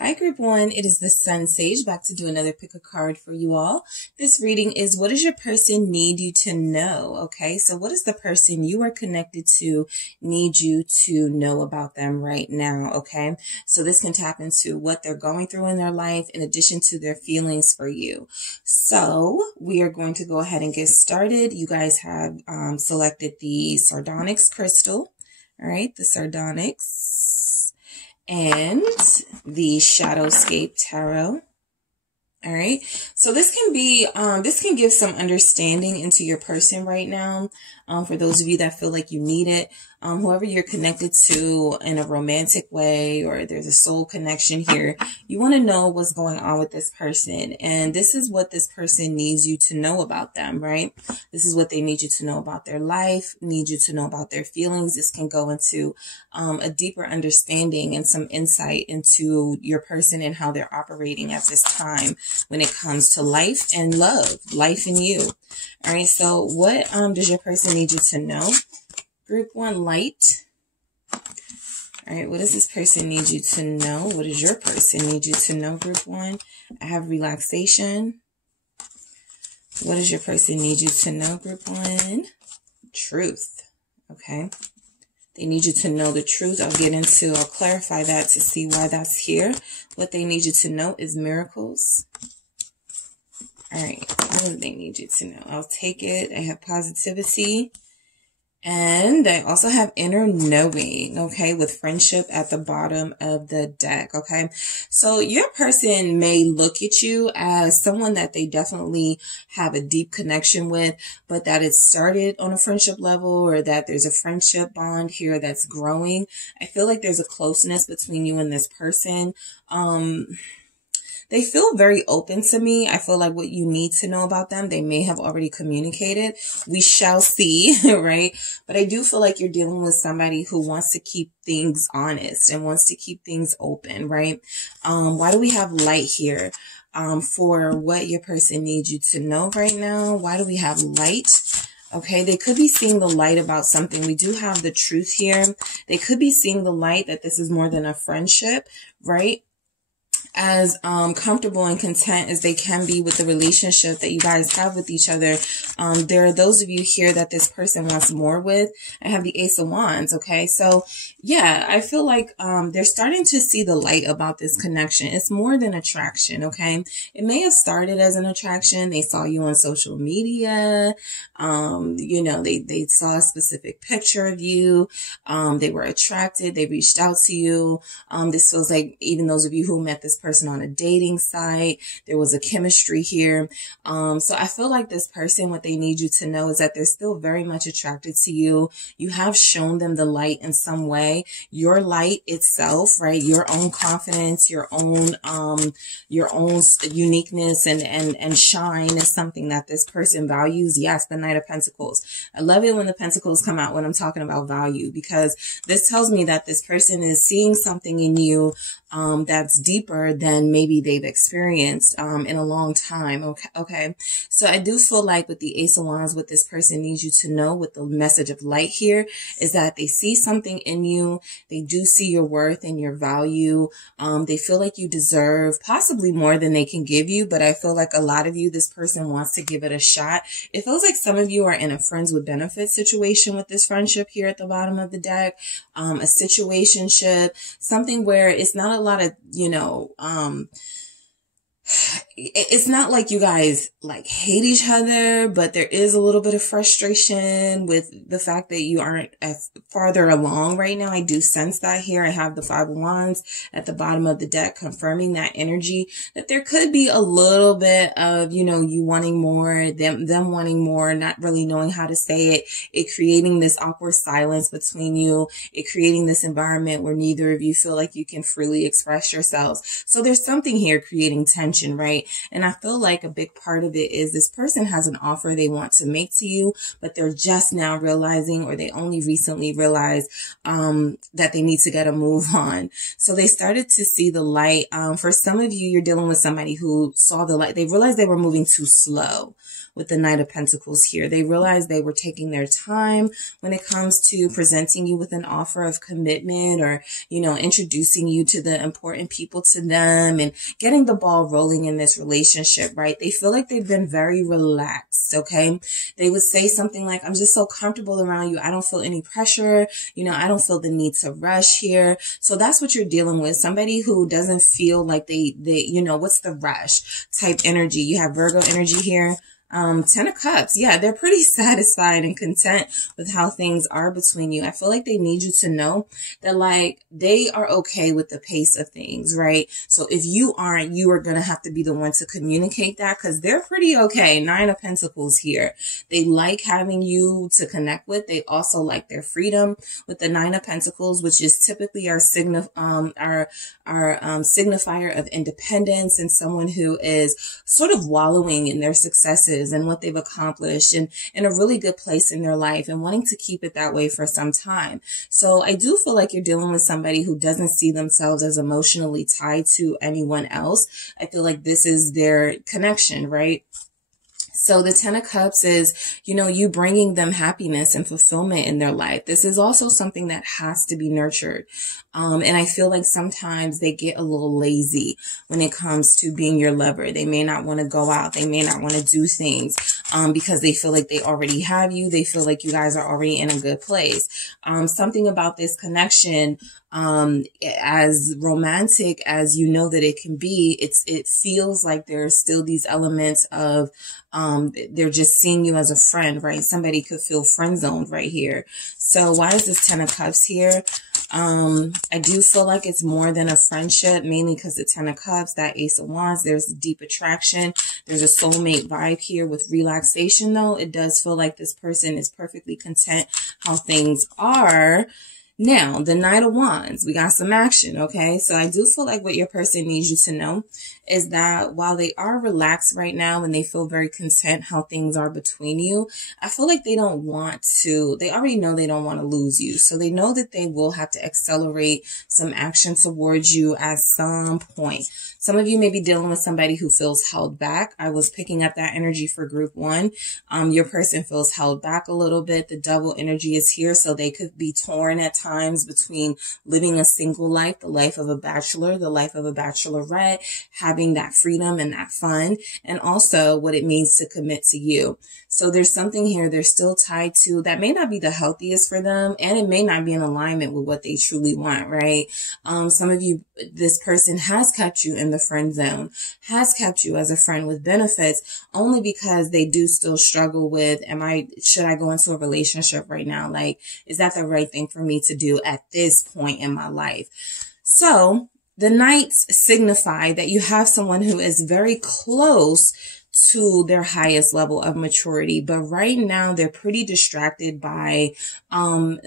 Hi group one, it is the SunSage back to do another pick a card for you all. This reading is what does your person need you to know? Okay, so what does the person you are connected to need you to know about them right now? Okay, so this can tap into what they're going through in their life in addition to their feelings for you. So we are going to go ahead and get started. You guys have selected the Sardonyx crystal. All right, the Sardonyx and the Shadowscape tarot. All right. So this can be, this can give some understanding into your person right now. For those of you that feel like you need it, whoever you're connected to in a romantic way, or there's a soul connection here, you want to know what's going on with this person. And this is what this person needs you to know about them, right? This is what they need you to know about their life, need you to know about their feelings. This can go into a deeper understanding and some insight into your person and how they're operating at this time when it comes to life and love, life and you. All right, so what does your person need you to know? Group one, light. All right, what does this person need you to know? What does your person need you to know, group one? I have relaxation. What does your person need you to know, group one? Truth. Okay. They need you to know the truth. I'll clarify that to see why that's here. What they need you to know is miracles. All right, what do they need you to know? I'll take it. I have positivity. And I also have inner knowing, okay, with friendship at the bottom of the deck, okay? So your person may look at you as someone that they definitely have a deep connection with, but that it started on a friendship level, or that there's a friendship bond here that's growing. I feel like there's a closeness between you and this person. They feel very open to me. I feel like what you need to know about them, they may have already communicated. We shall see, right? But I do feel like you're dealing with somebody who wants to keep things honest and wants to keep things open, right? Why do we have light here? For what your person needs you to know right now. Why do we have light? Okay, they could be seeing the light about something. We do have the truth here. They could be seeing the light that this is more than a friendship, right? As comfortable and content as they can be with the relationship that you guys have with each other, there are those of you here that this person wants more with. I have the Ace of Wands, okay? So, yeah, I feel like they're starting to see the light about this connection. It's more than attraction, okay? It may have started as an attraction. They saw you on social media. You know, they saw a specific picture of you. They were attracted. They reached out to you. This feels like even those of you who met this person on a dating site, there was a chemistry here. So I feel like this person, what they need you to know is that they're still very much attracted to you. You have shown them the light in some way. Your light itself, right? Your own confidence, your own uniqueness and shine is something that this person values. Yes, the Knight of Pentacles. I love it when the Pentacles come out when I'm talking about value, because this tells me that this person is seeing something in you that's deeper than maybe they've experienced in a long time. Okay. So I do feel like with the Ace of Wands, what this person needs you to know with the message of light here is that they see something in you. They do see your worth and your value. They feel like you deserve possibly more than they can give you, but I feel like a lot of you, this person wants to give it a shot. It feels like some of you are in a friends with benefits situation with this friendship here at the bottom of the deck. A situationship, something where it's not a lot of, you know, it's not like you guys like hate each other, but there is a little bit of frustration with the fact that you aren't as farther along right now. I do sense that here. I have the Five of Wands at the bottom of the deck confirming that energy, that there could be a little bit of, you know, you wanting more, them wanting more, not really knowing how to say it creating this awkward silence between you, it creating this environment where neither of you feel like you can freely express yourselves. So there's something here creating tension, right? And I feel like a big part of it is this person has an offer they want to make to you, but they're just now realizing, or they only recently realized that they need to get a move on. So they started to see the light. For some of you, you're dealing with somebody who saw the light. They realized they were moving too slow with the Knight of Pentacles here. They realized they were taking their time when it comes to presenting you with an offer of commitment, or, you know, introducing you to the important people to them and getting the ball rolling in this relationship, right? They feel like they've been very relaxed, okay? They would say something like, I'm just so comfortable around you. I don't feel any pressure. You know, I don't feel the need to rush here. So that's what you're dealing with. Somebody who doesn't feel like they, you know, what's the rush type energy. You have Virgo energy here. 10 of Cups. Yeah, they're pretty satisfied and content with how things are between you. I feel like they need you to know that, like, they are okay with the pace of things, right? So if you aren't, you are going to have to be the one to communicate that, because they're pretty okay. 9 of Pentacles here. They like having you to connect with. They also like their freedom with the 9 of Pentacles, which is typically our signifier of independence, and someone who is sort of wallowing in their successes and what they've accomplished, and in a really good place in their life, and wanting to keep it that way for some time. So I do feel like you're dealing with somebody who doesn't see themselves as emotionally tied to anyone else. I feel like this is their connection, right? So the 10 of Cups is, you know, you bringing them happiness and fulfillment in their life. This is also something that has to be nurtured. And I feel like sometimes they get a little lazy when it comes to being your lover. They may not want to go out. They may not want to do things, because they feel like they already have you. They feel like you guys are already in a good place. Something about this connection, as romantic as you know that it can be, it feels like there's still these elements of, they're just seeing you as a friend, right? Somebody could feel friend zoned right here. So why is this 10 of Cups here? I do feel like it's more than a friendship, mainly because the 10 of Cups, that Ace of Wands, there's a deep attraction. There's a soulmate vibe here with relaxation, though. It does feel like this person is perfectly content how things are. Now, the Knight of Wands, we got some action, okay? So I do feel like what your person needs you to know is that while they are relaxed right now and they feel very content how things are between you, I feel like they don't want to, they already know they don't want to lose you. So they know that they will have to accelerate some action towards you at some point. Some of you may be dealing with somebody who feels held back. I was picking up that energy for group 1. Your person feels held back a little bit. The double energy is here, so they could be torn at times between living a single life, the life of a bachelor, the life of a bachelorette, having that freedom and that fun, and also what it means to commit to you. So there's something here they're still tied to that may not be the healthiest for them, and it may not be in alignment with what they truly want, right? Some of you, this person has kept you in the friend zone, has kept you as a friend with benefits, only because they do still struggle with, should I go into a relationship right now? Like, is that the right thing for me to do at this point in my life? So the Knights signify that you have someone who is very close to their highest level of maturity, but right now they're pretty distracted by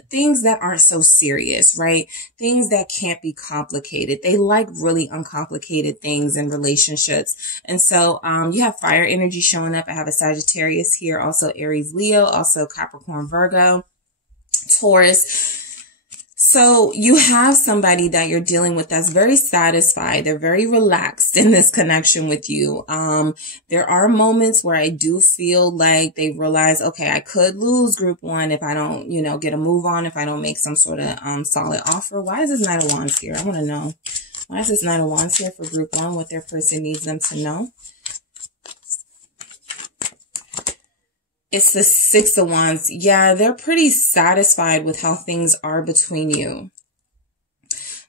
things that aren't so serious, right? Things that can't be complicated. They like really uncomplicated things in relationships. And so you have fire energy showing up. I have a Sagittarius here, also Aries, Leo, also Capricorn, Virgo, Taurus. So you have somebody that you're dealing with that's very satisfied. They're very relaxed in this connection with you. There are moments where I do feel like they realize, okay, I could lose group 1 if I don't, you know, get a move on, if I don't make some sort of solid offer. Why is this Knight of Wands here? I want to know. Why is this Knight of Wands here for group 1? What their person needs them to know? It's the 6 of Wands. Yeah, they're pretty satisfied with how things are between you.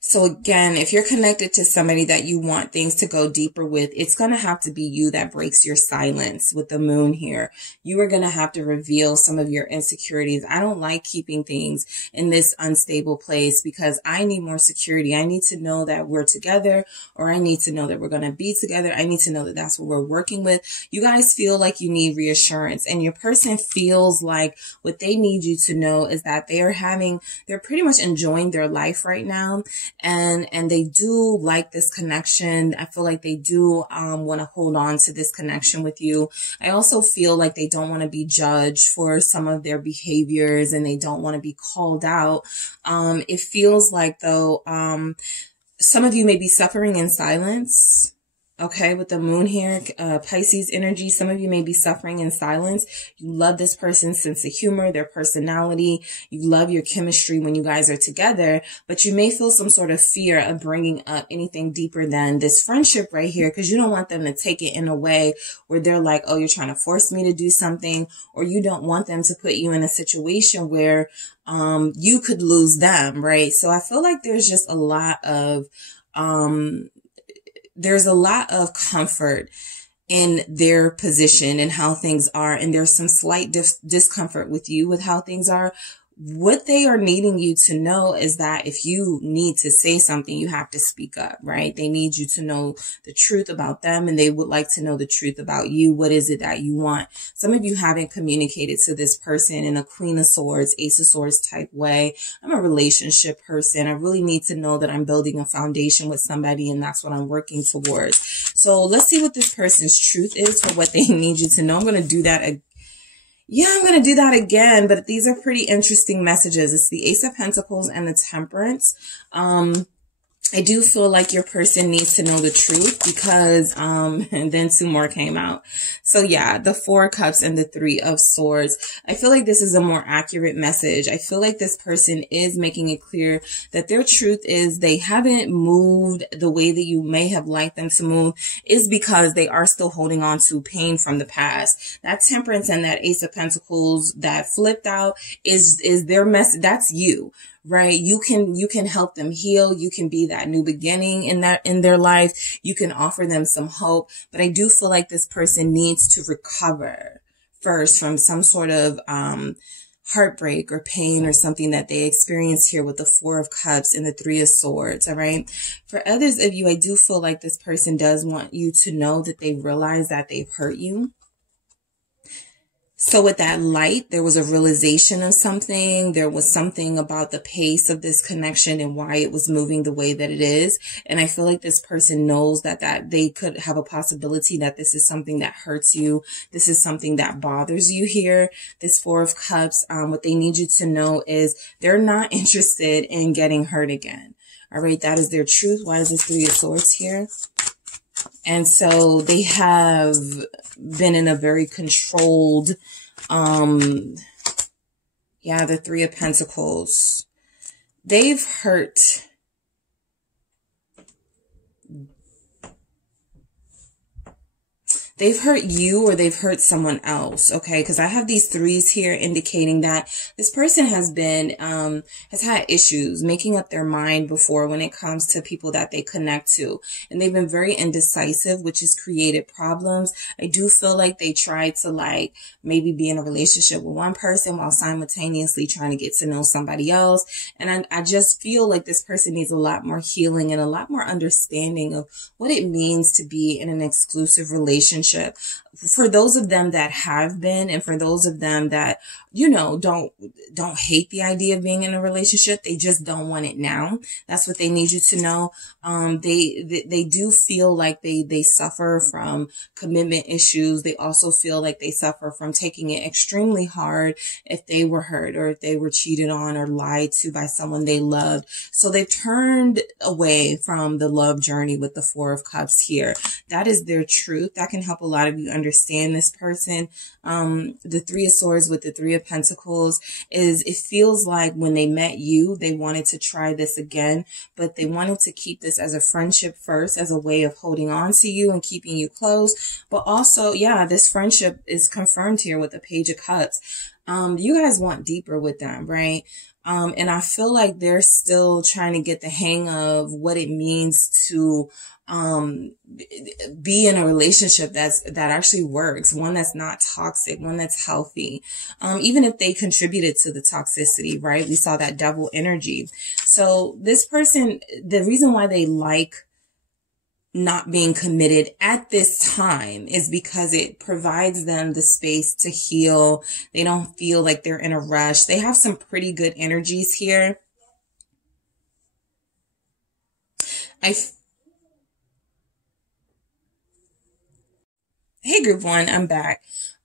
So again, if you're connected to somebody that you want things to go deeper with, it's going to have to be you that breaks your silence with the moon here. You are going to have to reveal some of your insecurities. I don't like keeping things in this unstable place because I need more security. I need to know that we're together, or I need to know that we're going to be together. I need to know that that's what we're working with. You guys feel like you need reassurance, and your person feels like what they need you to know is that they're pretty much enjoying their life right now. and they do like this connection. I feel like they do want to hold on to this connection with you. I also feel like they don't want to be judged for some of their behaviors, and they don't want to be called out. It feels like, though, some of you may be suffering in silence. Okay, with the moon here, Pisces energy, some of you may be suffering in silence. You love this person's sense of humor, their personality. You love your chemistry when you guys are together, but you may feel some sort of fear of bringing up anything deeper than this friendship right here, because you don't want them to take it in a way where they're like, oh, you're trying to force me to do something, or you don't want them to put you in a situation where you could lose them, right? So I feel like there's just a lot of comfort in their position and how things are. And there's some slight discomfort with you with how things are. What they are needing you to know is that if you need to say something, you have to speak up, right? They need you to know the truth about them, and they would like to know the truth about you. What is it that you want? Some of you haven't communicated to this person in a Queen of Swords, Ace of Swords type way. I'm a relationship person. I really need to know that I'm building a foundation with somebody, and that's what I'm working towards. So let's see what this person's truth is for what they need you to know. I'm going to do that again. Yeah, I'm going to do that again, but these are pretty interesting messages. It's the Ace of Pentacles and the Temperance. I do feel like your person needs to know the truth because, and then two more came out. So yeah, the Four of Cups and the Three of Swords. I feel like this is a more accurate message. I feel like this person is making it clear that their truth is they haven't moved the way that you may have liked them to move, is because they are still holding on to pain from the past. That Temperance and that Ace of Pentacles that flipped out is their message. That's you. Right? You can help them heal. You can be that new beginning in their life. You can offer them some hope. But I do feel like this person needs to recover first from some sort of, heartbreak or pain or something that they experienced here with the Four of Cups and the Three of Swords. All right. For others of you, I do feel like this person does want you to know that they realize that they've hurt you. So with that Light, there was a realization of something. There was something about the pace of this connection and why it was moving the way that it is. And I feel like this person knows that they could have a possibility that this is something that hurts you. This is something that bothers you here. This Four of Cups, what they need you to know is they're not interested in getting hurt again. All right. That is their truth. Why is this Three of Swords here? And so they have been in a very controlled, the Three of Pentacles. They've hurt. They've hurt you or they've hurt someone else. Okay. Because I have these threes here indicating that this person has had issues making up their mind before when it comes to people that they connect to. And they've been very indecisive, which has created problems. I do feel like they tried to maybe be in a relationship with one person while simultaneously trying to get to know somebody else. And I just feel like this person needs a lot more healing and a lot more understanding of what it means to be in an exclusive relationship. For those of them that have been, and for those of them that, don't hate the idea of being in a relationship, they just don't want it now. That's what they need you to know. They do feel like they suffer from commitment issues. They also feel like they suffer from taking it extremely hard if they were hurt or if they were cheated on or lied to by someone they loved. So they've turned away from the love journey with the Four of Cups here. That is their truth. That can help a lot of you understand this person. The Three of Swords with the Three of Pentacles is, it feels like when they met you, they wanted to try this again, but they wanted to keep this as a friendship first, as a way of holding on to you and keeping you close. But also, this friendship is confirmed here with the Page of Cups. You guys want deeper with them, right? And I feel like they're still trying to get the hang of what it means to be in a relationship that actually works, one that's not toxic, one that's healthy, even if they contributed to the toxicity, right? We saw that Devil energy. So this person, the reason why they like not being committed at this time is because it provides them the space to heal. They don't feel like they're in a rush. They have some pretty good energies here. Hey group one, I'm back.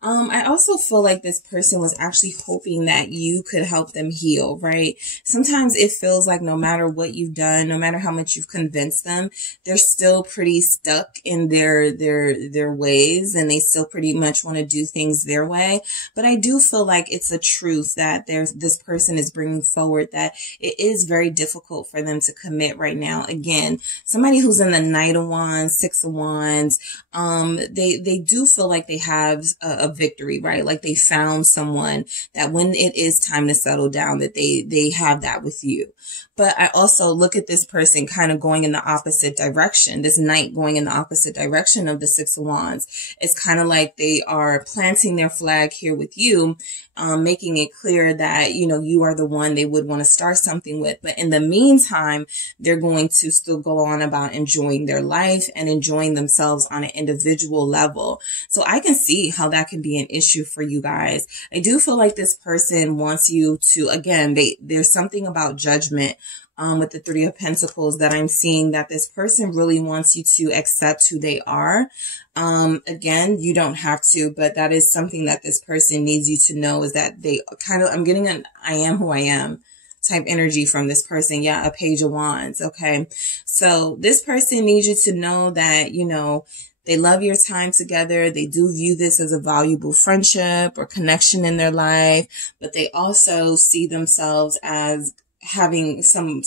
I also feel like this person was actually hoping that you could help them heal, right? Sometimes it feels like no matter what you've done, no matter how much you've convinced them, they're still pretty stuck in their ways, and they still pretty much want to do things their way. But I do feel like it's a truth that this person is bringing forward that it is very difficult for them to commit right now. Again, somebody who's in the Knight of Wands, Six of Wands, they do feel like they have a victory, right? Like they found someone that when it is time to settle down, that they have that with you. But I also look at this person kind of going in the opposite direction. This Knight going in the opposite direction of the Six of Wands. It's kind of like they are planting their flag here with you, making it clear that, you know, you are the one they would want to start something with. But in the meantime, they're going to still go on about enjoying their life and enjoying themselves on an individual level. So I can see how that can be an issue for you guys. I do feel like this person wants you to, again, there's something about judgment with the Three of Pentacles that I'm seeing, that this person really wants you to accept who they are. Again, you don't have to, but that is something that this person needs you to know, is that they kind of, I'm getting an I am who I am type energy from this person. Yeah, a Page of Wands. Okay. So this person needs you to know that, you know, they love your time together. They do view this as a valuable friendship or connection in their life, but they also see themselves as having some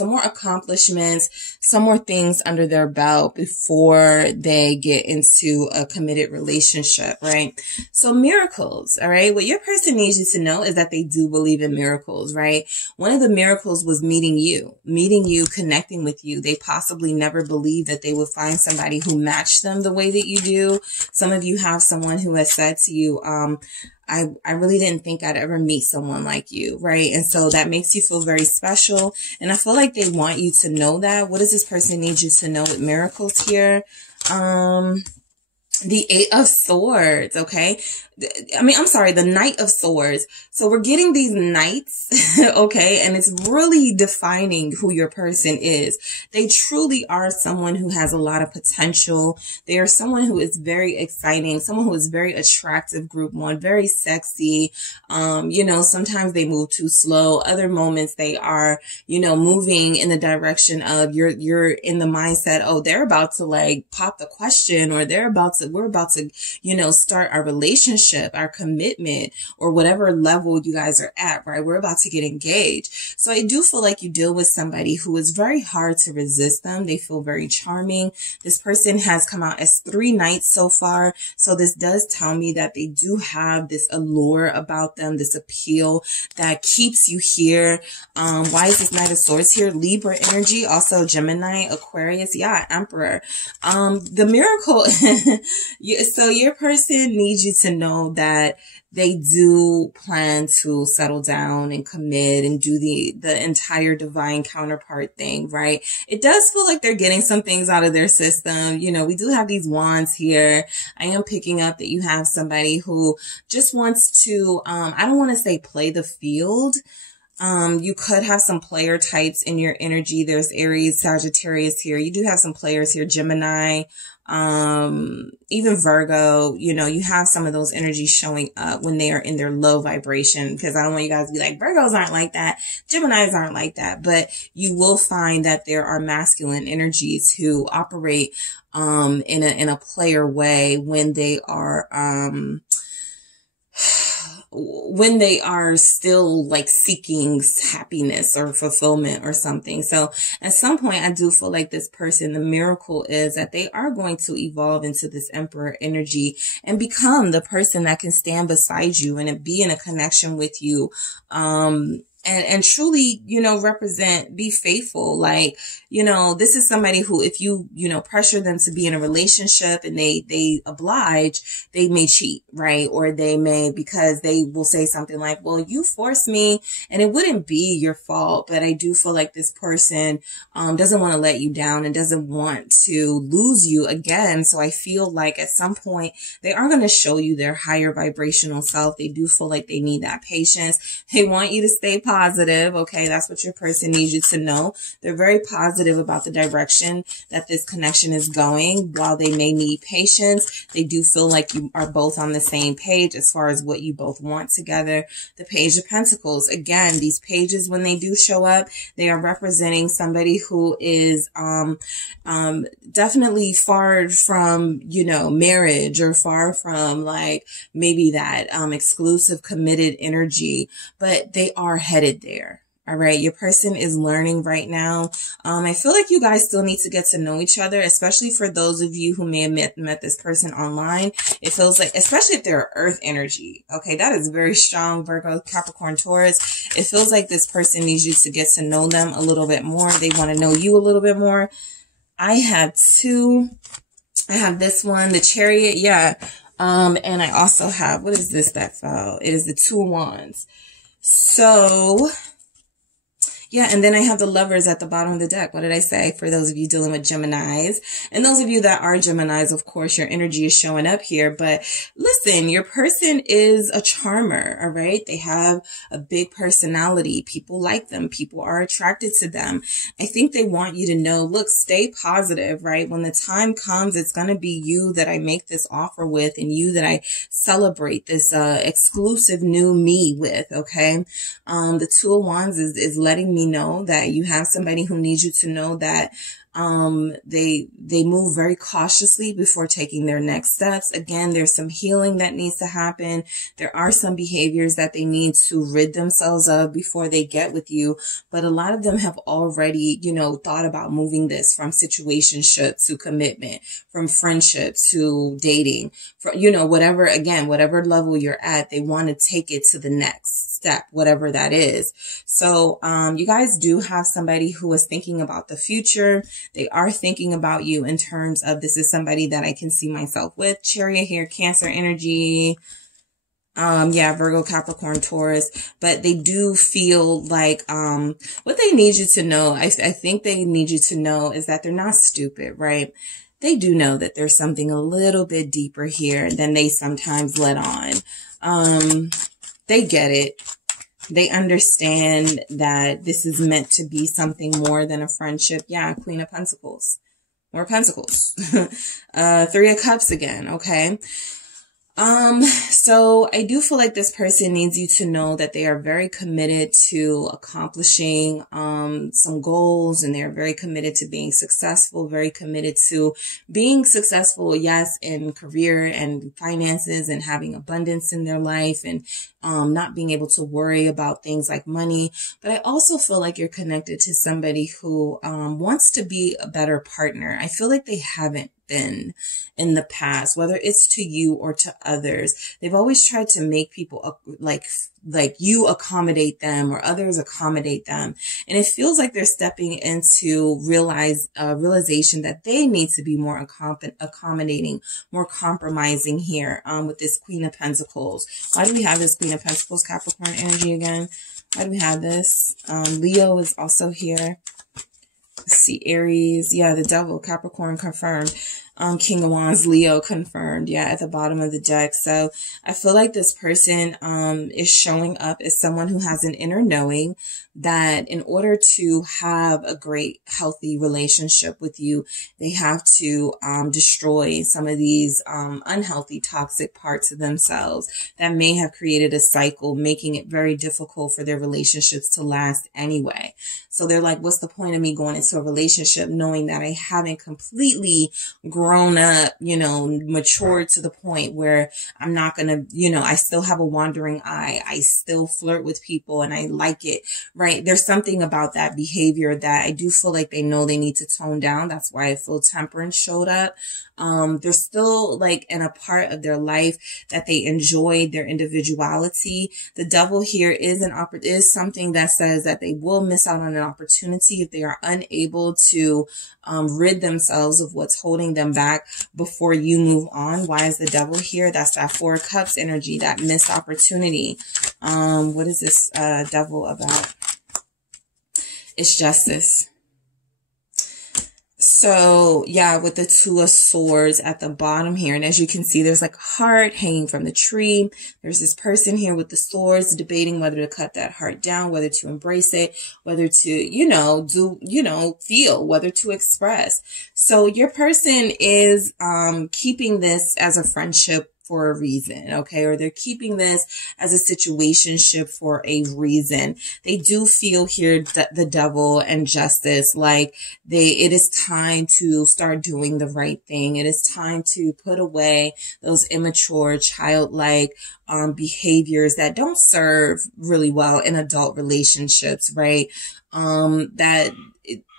more accomplishments, some more things under their belt before they get into a committed relationship, right? So miracles, all right? What your person needs you to know is that they do believe in miracles, right? One of the miracles was meeting you, connecting with you. They possibly never believed that they would find somebody who matched them the way that you do. Some of you have someone who has said to you, I really didn't think I'd ever meet someone like you, right? And so that makes you feel very special. And I feel like they want you to know that. What does this person need you to know with miracles here? The Eight of Swords, okay? The Knight of Swords. So we're getting these knights, okay? And it's really defining who your person is. They truly are someone who has a lot of potential. They are someone who is very exciting, someone who is very attractive, group one, very sexy. You know, sometimes they move too slow. Other moments they are, you know, moving in the direction of you're in the mindset, oh, they're about to like pop the question, or we're about to, you know, start our relationship, our commitment, or whatever level you guys are at, right? We're about to get engaged. So I do feel like you deal with somebody who is very hard to resist them. They feel very charming. This person has come out as 3 knights so far. So this does tell me that they do have this allure about them, this appeal that keeps you here. Why is this Knight of Swords here? Libra energy, also Gemini, Aquarius, yeah, Emperor. The miracle, so your person needs you to know that they do plan to settle down and commit and do the entire divine counterpart thing, right? It does feel like they're getting some things out of their system. You know, we do have these wands here. I am picking up that you have somebody who just wants to, I don't want to say play the field. You could have some player types in your energy. There's Aries, Sagittarius here. You do have some players here, Gemini, even Virgo. You know, you have some of those energies showing up when they are in their low vibration, because I don't want you guys to be like, Virgos aren't like that, Geminis aren't like that. But you will find that there are masculine energies who operate in a player way when they are still like seeking happiness or fulfillment or something. So at some point, I do feel like this person, the miracle is that they are going to evolve into this Emperor energy and become the person that can stand beside you and be in a connection with you. And truly, you know, be faithful. Like, you know, this is somebody who, if you know, pressure them to be in a relationship and they oblige, they may cheat, right? Or they may, because they will say something like, well, you forced me, and it wouldn't be your fault. But I do feel like this person, doesn't want to let you down and doesn't want to lose you again. So I feel like at some point they are going to show you their higher vibrational self. They do feel like they need that patience. They want you to stay positive. positive. Okay, that's what your person needs you to know. They're very positive about the direction that this connection is going. While they may need patience, they do feel like you are both on the same page as far as what you both want together. The Page of Pentacles. Again, these pages, when they do show up, they are representing somebody who is definitely far from, you know, marriage, or far from like maybe that exclusive committed energy, but they are headed there. All right. Your person is learning right now. I feel like you guys still need to get to know each other, especially for those of you who may have met this person online. It feels like, especially if they're earth energy. Okay. That is very strong. Virgo, Capricorn, Taurus. It feels like this person needs you to get to know them a little bit more. They want to know you a little bit more. I have two. I have this one, the Chariot. Yeah. And I also have, what is this that fell? It is the Two of Wands. So, yeah, and then I have the Lovers at the bottom of the deck. What did I say? For those of you dealing with Geminis. And those of you that are Geminis, of course, your energy is showing up here. But listen, your person is a charmer, all right? They have a big personality. People like them. People are attracted to them. I think they want you to know, look, stay positive, right? When the time comes, it's going to be you that I make this offer with, and you that I celebrate this exclusive new me with, okay? The Two of Wands is letting me know that you have somebody who needs you to know that they move very cautiously before taking their next steps. Again, there's some healing that needs to happen. There are some behaviors that they need to rid themselves of before they get with you. But a lot of them have already, you know, thought about moving this from situationship to commitment, from friendship to dating, for, you know, whatever, again, whatever level you're at, they want to take it to the next step, whatever that is. So, you guys do have somebody who is thinking about the future. They are thinking about you in terms of, this is somebody that I can see myself with. Chariot here, Cancer energy. Yeah, Virgo, Capricorn, Taurus, but they do feel like, what they need you to know, I think they need you to know is that they're not stupid, right? They do know that there's something a little bit deeper here than they sometimes let on. They get it. They understand that this is meant to be something more than a friendship. Yeah, Queen of Pentacles. More Pentacles. 3 of Cups again, okay? So I do feel like this person needs you to know that they are very committed to accomplishing, some goals, and they're very committed to being successful, very committed to being successful, yes, in career and finances and having abundance in their life, and, not being able to worry about things like money. But I also feel like you're connected to somebody who, wants to be a better partner. I feel like they haven't been in the past, whether it's to you or to others. They've always tried to make people like you accommodate them, or others accommodate them. And it feels like they're stepping into realization that they need to be more accommodating, more compromising here, with this Queen of Pentacles. Why do we have this Queen of Pentacles, Capricorn energy again? Why do we have this? Leo is also here. Let's see, Aries. Yeah, the Devil, Capricorn confirmed. King of Wands, Leo confirmed. Yeah, at the bottom of the deck. So I feel like this person is showing up as someone who has an inner knowing that in order to have a great, healthy relationship with you, they have to destroy some of these unhealthy, toxic parts of themselves that may have created a cycle, making it very difficult for their relationships to last anyway. So they're like, what's the point of me going into a relationship knowing that I haven't completely grown up, you know, matured to the point where I'm not going to, you know, I still have a wandering eye. I still flirt with people and I like it, right? There's something about that behavior that I do feel like they know they need to tone down. That's why I feel Temperance showed up. They're still like in a part of their life that they enjoy their individuality. The Devil here is something that says that they will miss out on an opportunity if they are unable to rid themselves of what's holding them back before you move on. Why is the Devil here? That's that 4 of Cups energy, that missed opportunity. What is this Devil about? It's justice. So yeah, with the Two of Swords at the bottom here. And as you can see, there's like a heart hanging from the tree. There's this person here with the swords debating whether to cut that heart down, whether to embrace it, whether to, feel, whether to express. So your person is keeping this as a friendship for a reason, okay? Or they're keeping this as a situationship for a reason. They do feel here that the devil and justice, like it is time to start doing the right thing. It is time to put away those immature, childlike behaviors that don't serve really well in adult relationships, right?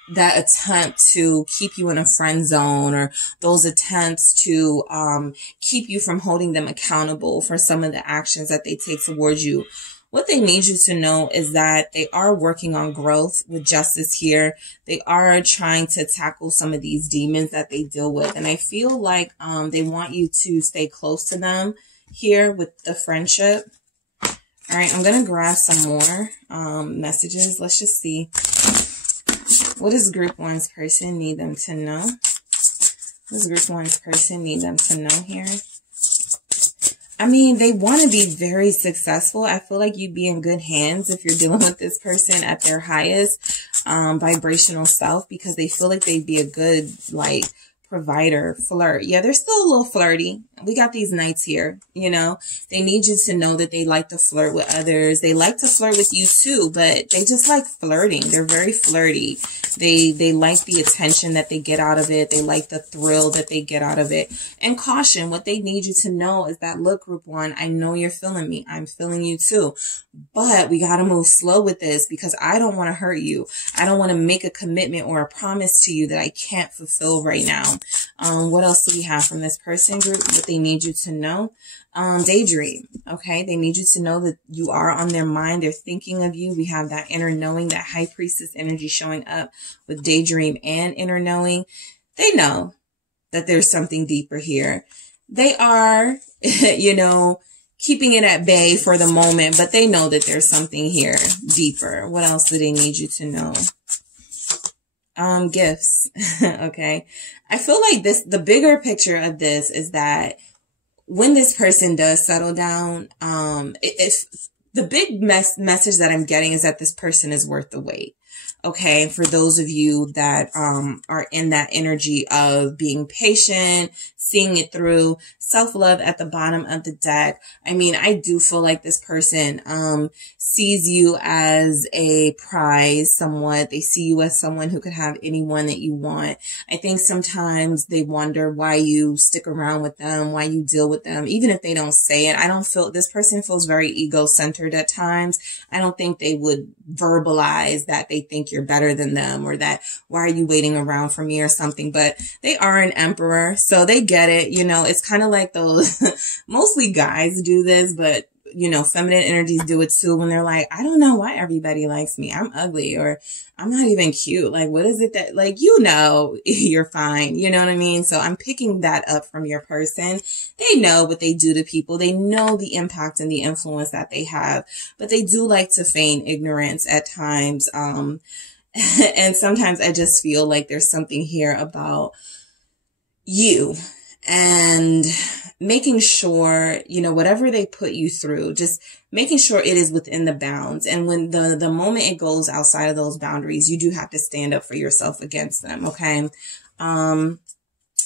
That attempt to keep you in a friend zone, or those attempts to keep you from holding them accountable for some of the actions that they take towards you. What they need you to know is that they are working on growth with justice here. They are trying to tackle some of these demons that they deal with. And I feel like they want you to stay close to them here with the friendship. All right, I'm going to grab some more messages. Let's just see. What does group one's person need them to know? What does group one's person need them to know here? I mean, they want to be very successful. I feel like you'd be in good hands if you're dealing with this person at their highest vibrational self, because they feel like they'd be a good, like, provider, flirt. Yeah, they're still a little flirty. We got these knights here, They need you to know that they like to flirt with others. They like to flirt with you too, but they just like flirting. They're very flirty. They like the attention that they get out of it. They like the thrill that they get out of it. And caution, what they need you to know is that, look, group one, I know you're feeling me. I'm feeling you too. But we got to move slow with this, because I don't want to hurt you. I don't want to make a commitment or a promise to you that I can't fulfill right now. What else do we have from this person group? What they need you to know? Daydream. Okay. They need you to know that you are on their mind. They're thinking of you. We have that inner knowing, that high priestess energy showing up with daydream and inner knowing. They know that there's something deeper here. They are, keeping it at bay for the moment, but they know that there's something here deeper. What else do they need you to know? Gifts. Okay. I feel like the bigger picture of this is that when this person does settle down, if the big message that I'm getting is that this person is worth the wait. Okay. For those of you that, are in that energy of being patient, seeing it through, self-love at the bottom of the deck. I mean, I do feel like this person, sees you as a prize somewhat. They see you as someone who could have anyone that you want. I think sometimes they wonder why you stick around with them, why you deal with them, even if they don't say it. I don't feel, this person feels very ego-centered at times. I don't think they would verbalize that they think you're better than them, or that, why are you waiting around for me or something, but they are an emperor. So they get it. It's kind of like those, mostly guys do this, but feminine energies do it too, when they're like, I don't know why everybody likes me. I'm ugly, or I'm not even cute. Like, what is it that, like, you're fine. You know what I mean? So I'm picking that up from your person. They know what they do to people. They know the impact and the influence that they have, but they do like to feign ignorance at times. And sometimes I just feel like there's something here about you and making sure, whatever they put you through, just making sure it is within the bounds. And when the moment it goes outside of those boundaries, you do have to stand up for yourself against them. Okay.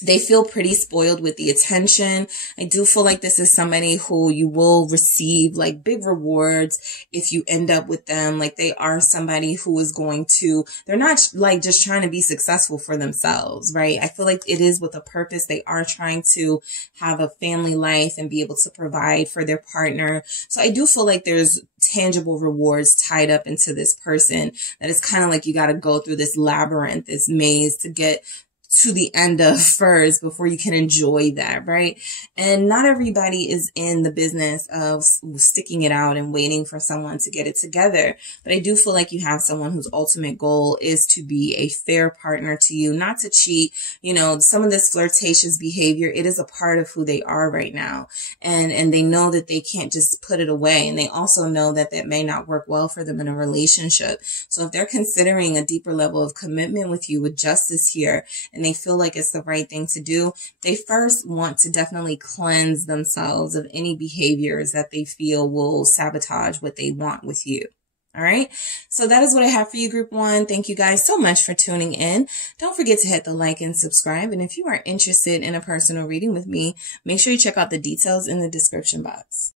They feel pretty spoiled with the attention. I do feel like this is somebody who you will receive like big rewards if you end up with them. Like, they are somebody who is going to, they're not like just trying to be successful for themselves, right? I feel like it is with a purpose. They are trying to have a family life and be able to provide for their partner. So I do feel like there's tangible rewards tied up into this person, that it's kind of like you got to go through this labyrinth, this maze to get to the end of first before you can enjoy that, right? And not everybody is in the business of sticking it out and waiting for someone to get it together. But I do feel like you have someone whose ultimate goal is to be a fair partner to you, not to cheat. You know, some of this flirtatious behavior, it is a part of who they are right now. And they know that they can't just put it away. And they also know that that may not work well for them in a relationship. So if they're considering a deeper level of commitment with you with justice here, and they feel like it's the right thing to do, they first want to definitely cleanse themselves of any behaviors that they feel will sabotage what they want with you. All right. So that is what I have for you, group one. Thank you guys so much for tuning in. Don't forget to hit the like and subscribe. And if you are interested in a personal reading with me, make sure you check out the details in the description box.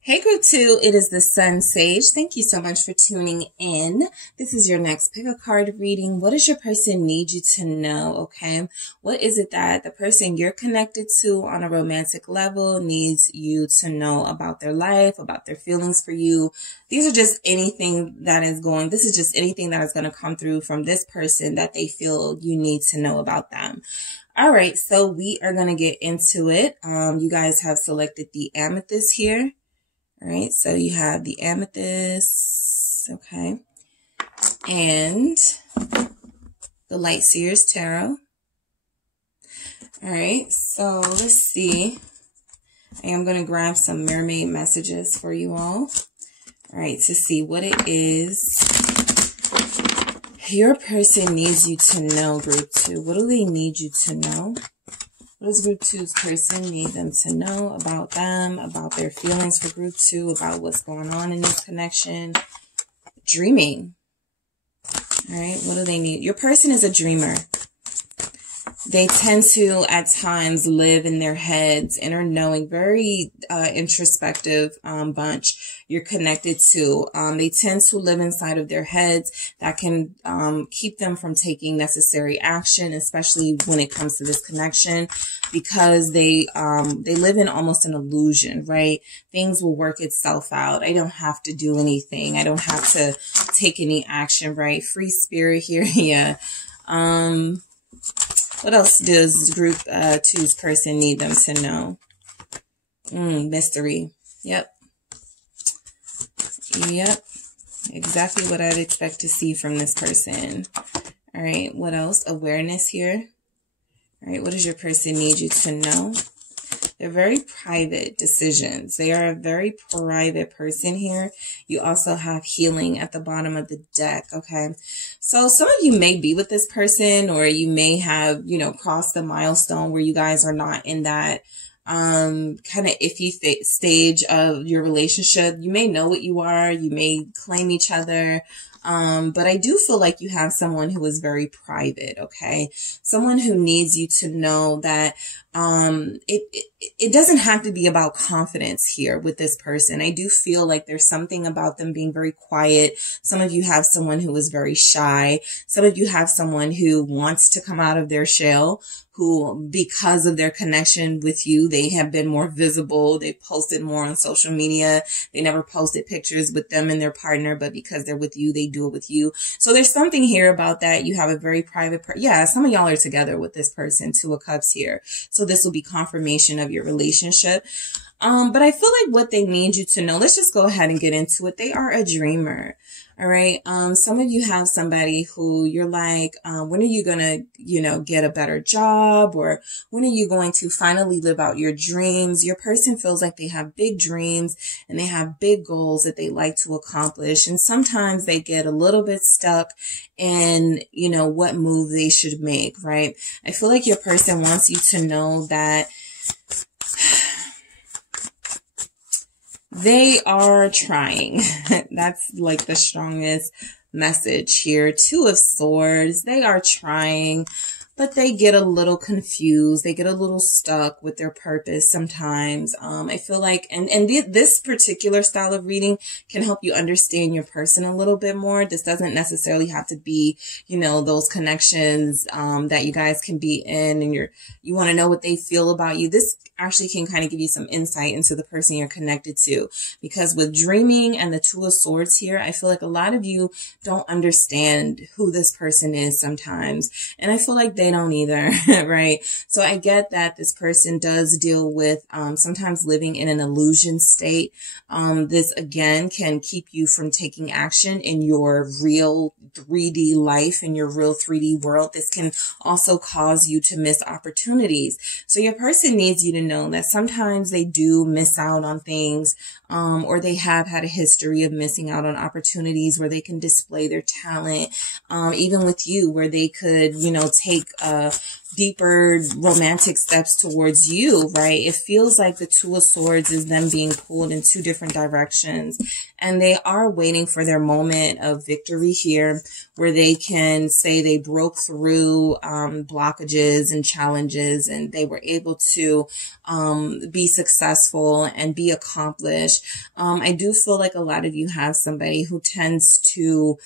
Hey, group two, it is the SunSage. Thank you so much for tuning in. This is your next pick a card reading. What does your person need you to know? Okay. What is it that the person you're connected to on a romantic level needs you to know about their life, about their feelings for you? This is just anything that is going to come through from this person that they feel you need to know about them. All right. So we are going to get into it. You guys have selected the amethyst here. All right, so you have the amethyst, okay, and the light Seers tarot. All right, so let's see. I am going to grab some mermaid messages for you all. All right, to see what it is your person needs you to know, group two. What do they need you to know? What does group two's person need them to know about them, about their feelings for group two, about what's going on in this connection? Dreaming. All right, what do they need? Your person is a dreamer. They tend to, at times, live in their heads, inner knowing, very introspective bunch you're connected to. They tend to live inside of their heads. That can keep them from taking necessary action, especially when it comes to this connection, because they live in almost an illusion, right? Things will work itself out. I don't have to do anything. I don't have to take any action, right? Free spirit here, yeah. What else does group two's person need them to know? Mystery. Yep. Yep. Exactly what I'd expect to see from this person. All right. What else? Awareness here. All right. What does your person need you to know? They're very private decisions. They are a very private person here. You also have healing at the bottom of the deck. Okay. So some of you may be with this person, or you may have, crossed the milestone where you guys are not in that kind of iffy stage of your relationship. You may know what you are. You may claim each other. But I do feel like you have someone who is very private, okay? Someone who needs you to know that it doesn't have to be about confidence here with this person. I do feel like there's something about them being very quiet. Some of you have someone who is very shy. Some of you have someone who wants to come out of their shell, who, because of their connection with you, they have been more visible. They posted more on social media. They never posted pictures with them and their partner, but because they're with you, they do it with you. So there's something here about that. You have a very private, some of y'all are together with this person, Two of Cups here. So this will be confirmation of your relationship. But I feel like what they need you to know, let's just go ahead and get into it. They are a dreamer. All right. Some of you have somebody who you're like, when are you going to, get a better job? Or when are you going to finally live out your dreams? Your person feels like they have big dreams and they have big goals that they like to accomplish. And sometimes they get a little bit stuck in, what move they should make, right? I feel like your person wants you to know that they are trying. That's like the strongest message here. Two of Swords. They are trying, but they get a little confused. They get a little stuck with their purpose sometimes. I feel like, and this particular style of reading can help you understand your person a little bit more. This doesn't necessarily have to be, those connections, that you guys can be in, and you want to know what they feel about you. This actually can kind of give you some insight into the person you're connected to, because with dreaming and the Two of Swords here, I feel like a lot of you don't understand who this person is sometimes. And I feel like they don't either, right? So I get that this person does deal with sometimes living in an illusion state. This again can keep you from taking action in your real 3D life, in your real 3D world. This can also cause you to miss opportunities. So your person needs you to know that sometimes they do miss out on things, or they have had a history of missing out on opportunities where they can display their talent, even with you, where they could, take deeper romantic steps towards you, right? It feels like the Two of Swords is them being pulled in two different directions, and they are waiting for their moment of victory here, where they can say they broke through blockages and challenges, and they were able to be successful and be accomplished. I do feel like a lot of you have somebody who tends to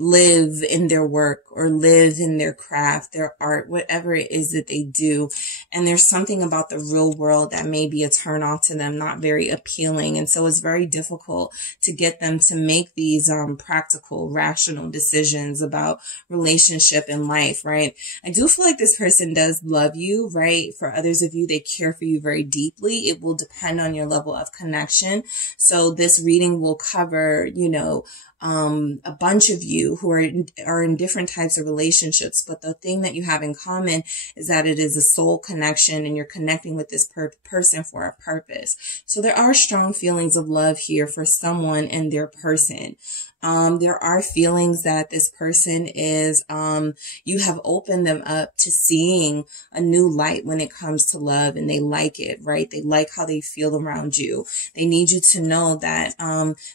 live in their work or live in their craft, their art, whatever it is that they do. And there's something about the real world that may be a turn off to them, not very appealing. And so it's very difficult to get them to make these practical, rational decisions about relationship and life, right? I do feel like this person does love you, right? For others of you, they care for you very deeply. It will depend on your level of connection. So this reading will cover, you know, a bunch of you who are in different types of relationships, but the thing that you have in common is that it is a soul connection, and you're connecting with this person for a purpose. So there are strong feelings of love here for someone and their person. There are feelings that this person is, you have opened them up to seeing a new light when it comes to love, and they like it, right? They like how they feel around you. They need you to know that,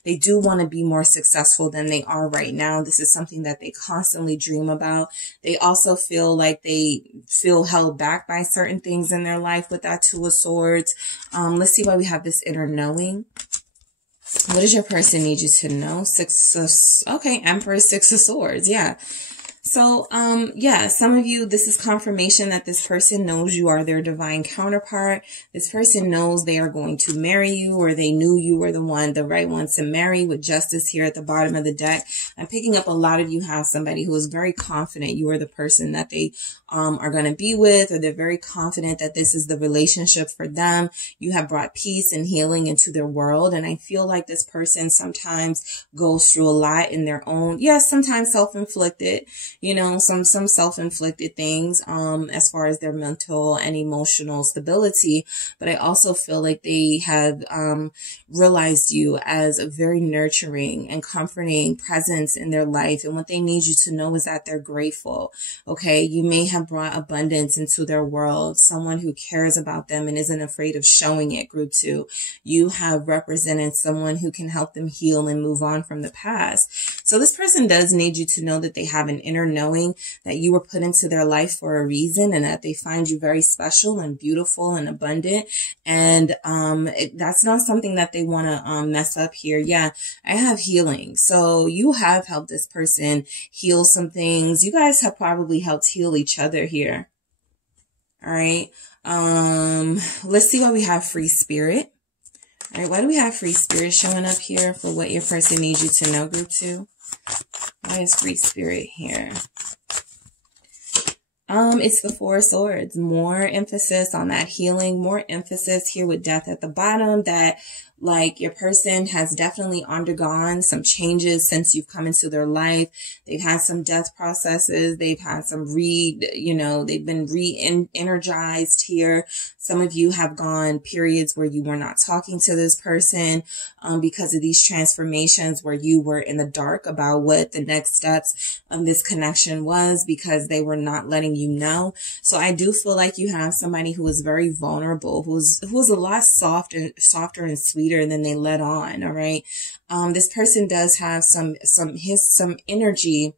they do want to be more successful than they are right now. This is something that they constantly dream about. They also feel like they feel held back by certain things in their life with that Two of Swords. Let's see why we have this inner knowing. What does your person need you to know? Emperor, Six of Swords. Yeah. So, yeah, some of you, this is confirmation that this person knows you are their divine counterpart. This person knows they are going to marry you, or they knew you were the right one to marry, with Justice here at the bottom of the deck. I'm picking up a lot of you have somebody who is very confident you are the person that they are going to be with, or they're very confident that this is the relationship for them. You have brought peace and healing into their world. And I feel like this person sometimes goes through a lot in their own, yes, sometimes self-inflicted, you know, some self-inflicted things, as far as their mental and emotional stability. But I also feel like they have, realized you as a very nurturing and comforting presence in their life. And what they need you to know is that they're grateful. Okay. You may have brought abundance into their world, someone who cares about them and isn't afraid of showing it. Group 2, you have represented someone who can help them heal and move on from the past. So this person does need you to know that they have an inner knowing that you were put into their life for a reason, and that they find you very special and beautiful and abundant. And that's not something that they want to mess up here. Yeah, I have healing. So you have helped this person heal some things. You guys have probably helped heal each other here. All right. Let's see why we have free spirit. All right. Why do we have free spirit showing up here for what your person needs you to know, group 2? Why is free spirit here? It's the Four of Swords. More emphasis on that healing, more emphasis here with Death at the bottom, that like your person has definitely undergone some changes since you've come into their life. They've had some death processes. They've had some they've been re-energized here. Some of you have gone periods where you were not talking to this person, because of these transformations, where you were in the dark about what the next steps of this connection was, because they were not letting you know. So I do feel like you have somebody who is very vulnerable, who's a lot softer and sweeter than they let on. All right. This person does have some energy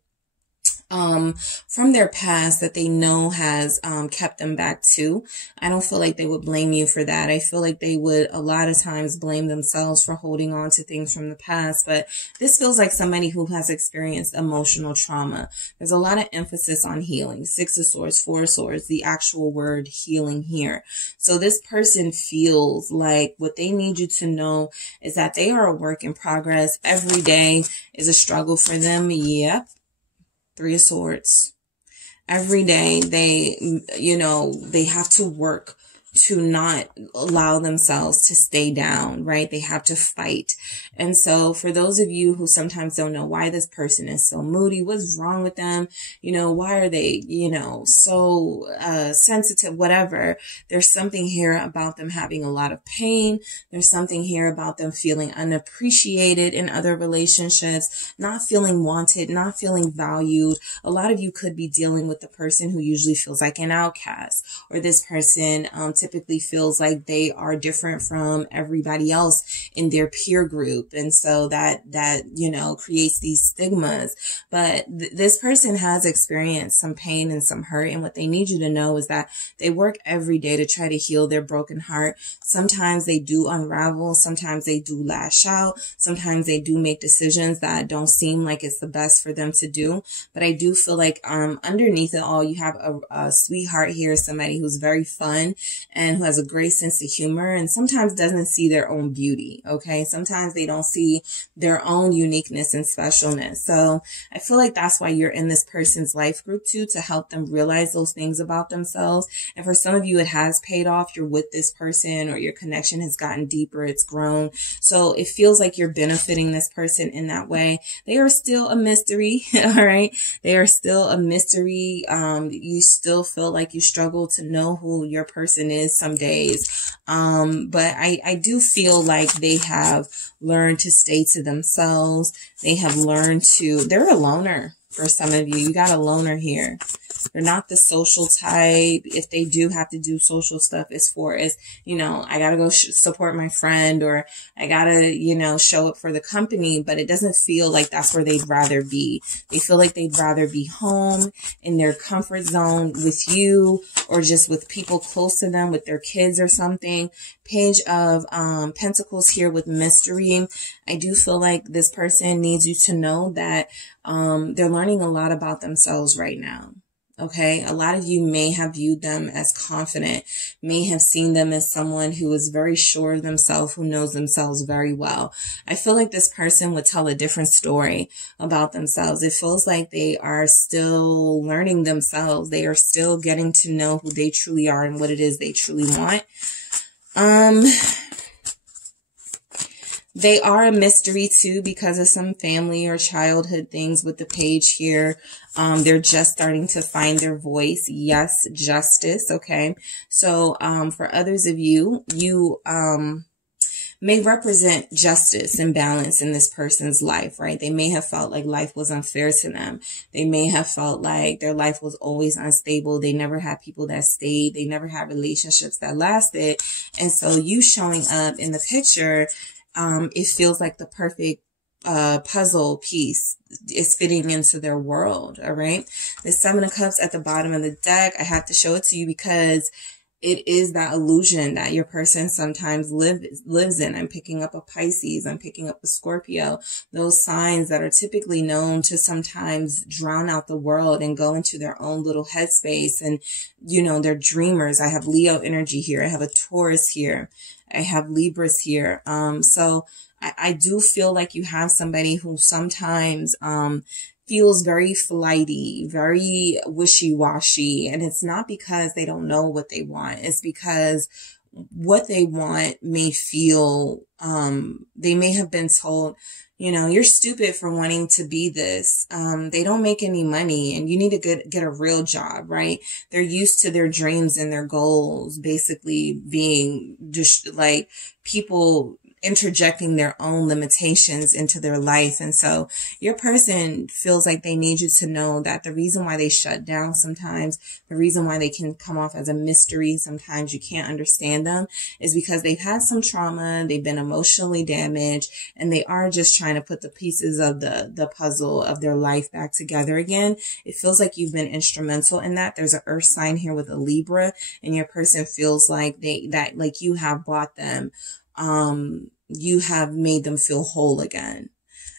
from their past that they know has kept them back too. I don't feel like they would blame you for that. I feel like they would a lot of times blame themselves for holding on to things from the past. But this feels like somebody who has experienced emotional trauma. There's a lot of emphasis on healing. 6 of Swords, 4 of Swords, the actual word healing here. So this person feels like what they need you to know is that they are a work in progress. Every day is a struggle for them. Yep. 3 of Swords. Every day they have to work to not allow themselves to stay down, right? They have to fight. And so for those of you who sometimes don't know why this person is so moody, what's wrong with them? You know, why are they, you know, so sensitive, whatever. There's something here about them having a lot of pain. There's something here about them feeling unappreciated in other relationships, not feeling wanted, not feeling valued. A lot of you could be dealing with the person who usually feels like an outcast, or this person typically feels like they are different from everybody else in their peer group. And so that, you know, creates these stigmas. But this person has experienced some pain and some hurt. And what they need you to know is that they work every day to try to heal their broken heart. Sometimes they do unravel. Sometimes they do lash out. Sometimes they do make decisions that don't seem like it's the best for them to do. But I do feel like underneath it all, you have a sweetheart here, somebody who's very fun and who has a great sense of humor and sometimes doesn't see their own beauty. Okay. Sometimes they don't see their own uniqueness and specialness. So I feel like that's why you're in this person's life group too, to help them realize those things about themselves. And for some of you, it has paid off. You're with this person, or your connection has gotten deeper. It's grown. So it feels like you're benefiting this person in that way. They are still a mystery. All right. They are still a mystery. You still feel like you struggle to know who your person is some days. But I do feel like they have learned to stay to themselves. They have learned they're a loner for some of you. You got a loner here. They're not the social type. If they do have to do social stuff, it's you know, I got to go support my friend, or I got to, you know, show up for the company, but it doesn't feel like that's where they'd rather be. They feel like they'd rather be home in their comfort zone with you, or just with people close to them, with their kids or something. Page of Pentacles here with mystery. I do feel like this person needs you to know that they're learning a lot about themselves right now. Okay. A lot of you may have viewed them as confident, may have seen them as someone who is very sure of themselves, who knows themselves very well. I feel like this person would tell a different story about themselves. It feels like they are still learning themselves. They are still getting to know who they truly are and what it is they truly want. They are a mystery too, because of some family or childhood things with the page here. They're just starting to find their voice. Yes, justice. Okay. So, for others of you, you, may represent justice and balance in this person's life, right? They may have felt like life was unfair to them. They may have felt like their life was always unstable. They never had people that stayed. They never had relationships that lasted. And so you showing up in the picture, it feels like the perfect puzzle piece is fitting into their world. All right. The Seven of Cups at the bottom of the deck. I have to show it to you because it is that illusion that your person sometimes lives in. I'm picking up a Pisces. I'm picking up a Scorpio. Those signs that are typically known to sometimes drown out the world and go into their own little headspace. And, you know, they're dreamers. I have Leo energy here. I have a Taurus here. I have Libras here. So I do feel like you have somebody who sometimes, feels very flighty, very wishy-washy. And it's not because they don't know what they want. It's because what they want may feel, they may have been told, you know, you're stupid for wanting to be this. They don't make any money and you need to get a real job, right? They're used to their dreams and their goals basically being just like people interjecting their own limitations into their life. And so your person feels like they need you to know that the reason why they shut down sometimes, the reason why they can come off as a mystery, sometimes you can't understand them, is because they've had some trauma, they've been emotionally damaged, and they are just trying to put the pieces of the puzzle of their life back together again. It feels like you've been instrumental in that. There's an earth sign here with a Libra, and your person feels like like you have bought them. You have made them feel whole again.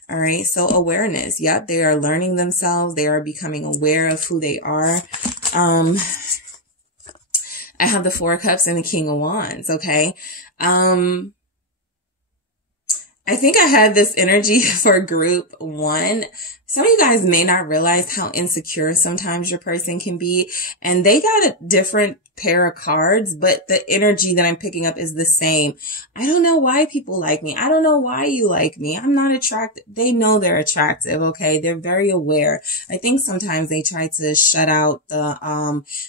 All right. So awareness. Yep. They are learning themselves. They are becoming aware of who they are. I have the Four of Cups and the King of Wands. Okay. I think I had this energy for group one. Some of you guys may not realize how insecure sometimes your person can be. And they got a different pair of cards, but the energy that I'm picking up is the same. I don't know why people like me. I don't know why you like me. I'm not attractive. They know they're attractive. Okay. They're very aware. I think sometimes they try to shut out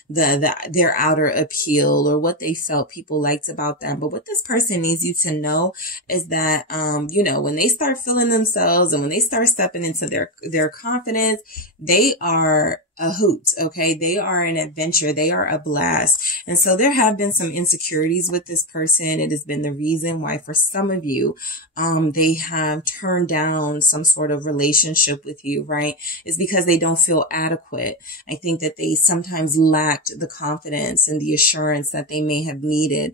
their outer appeal or what they felt people liked about them. But what this person needs you to know is that, you know, when they start feeling themselves and when they start stepping into their confidence, they are a hoot. Okay. They are an adventure. They are a blast. And so there have been some insecurities with this person. It has been the reason why for some of you, they have turned down some sort of relationship with you, right? It's because they don't feel adequate. I think that they sometimes lacked the confidence and the assurance that they may have needed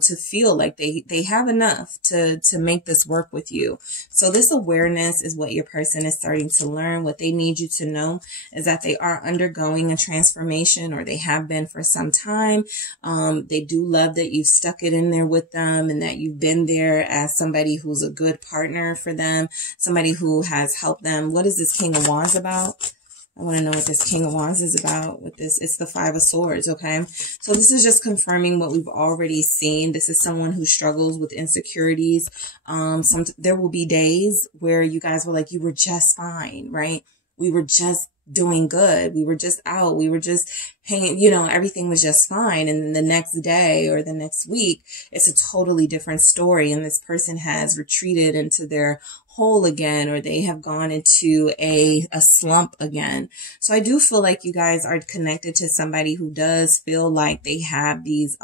to feel like they have enough to make this work with you. So this awareness is what your person is starting to learn. What they need you to know is that they are undergoing a transformation, or they have been for some time. They do love that you've stuck it in there with them and that you've been there as somebody who's a good partner for them, somebody who has helped them. What is this King of Wands about? I want to know what this King of Wands is about with this. It's the Five of Swords, okay? So this is just confirming what we've already seen. This is someone who struggles with insecurities. There will be days where you guys were like, you were just fine, right? We were just doing good. We were just out. We were just hanging, you know, everything was just fine. And then the next day or the next week, it's a totally different story. And this person has retreated into their hole again, or they have gone into a slump again. So I do feel like you guys are connected to somebody who does feel like they have these,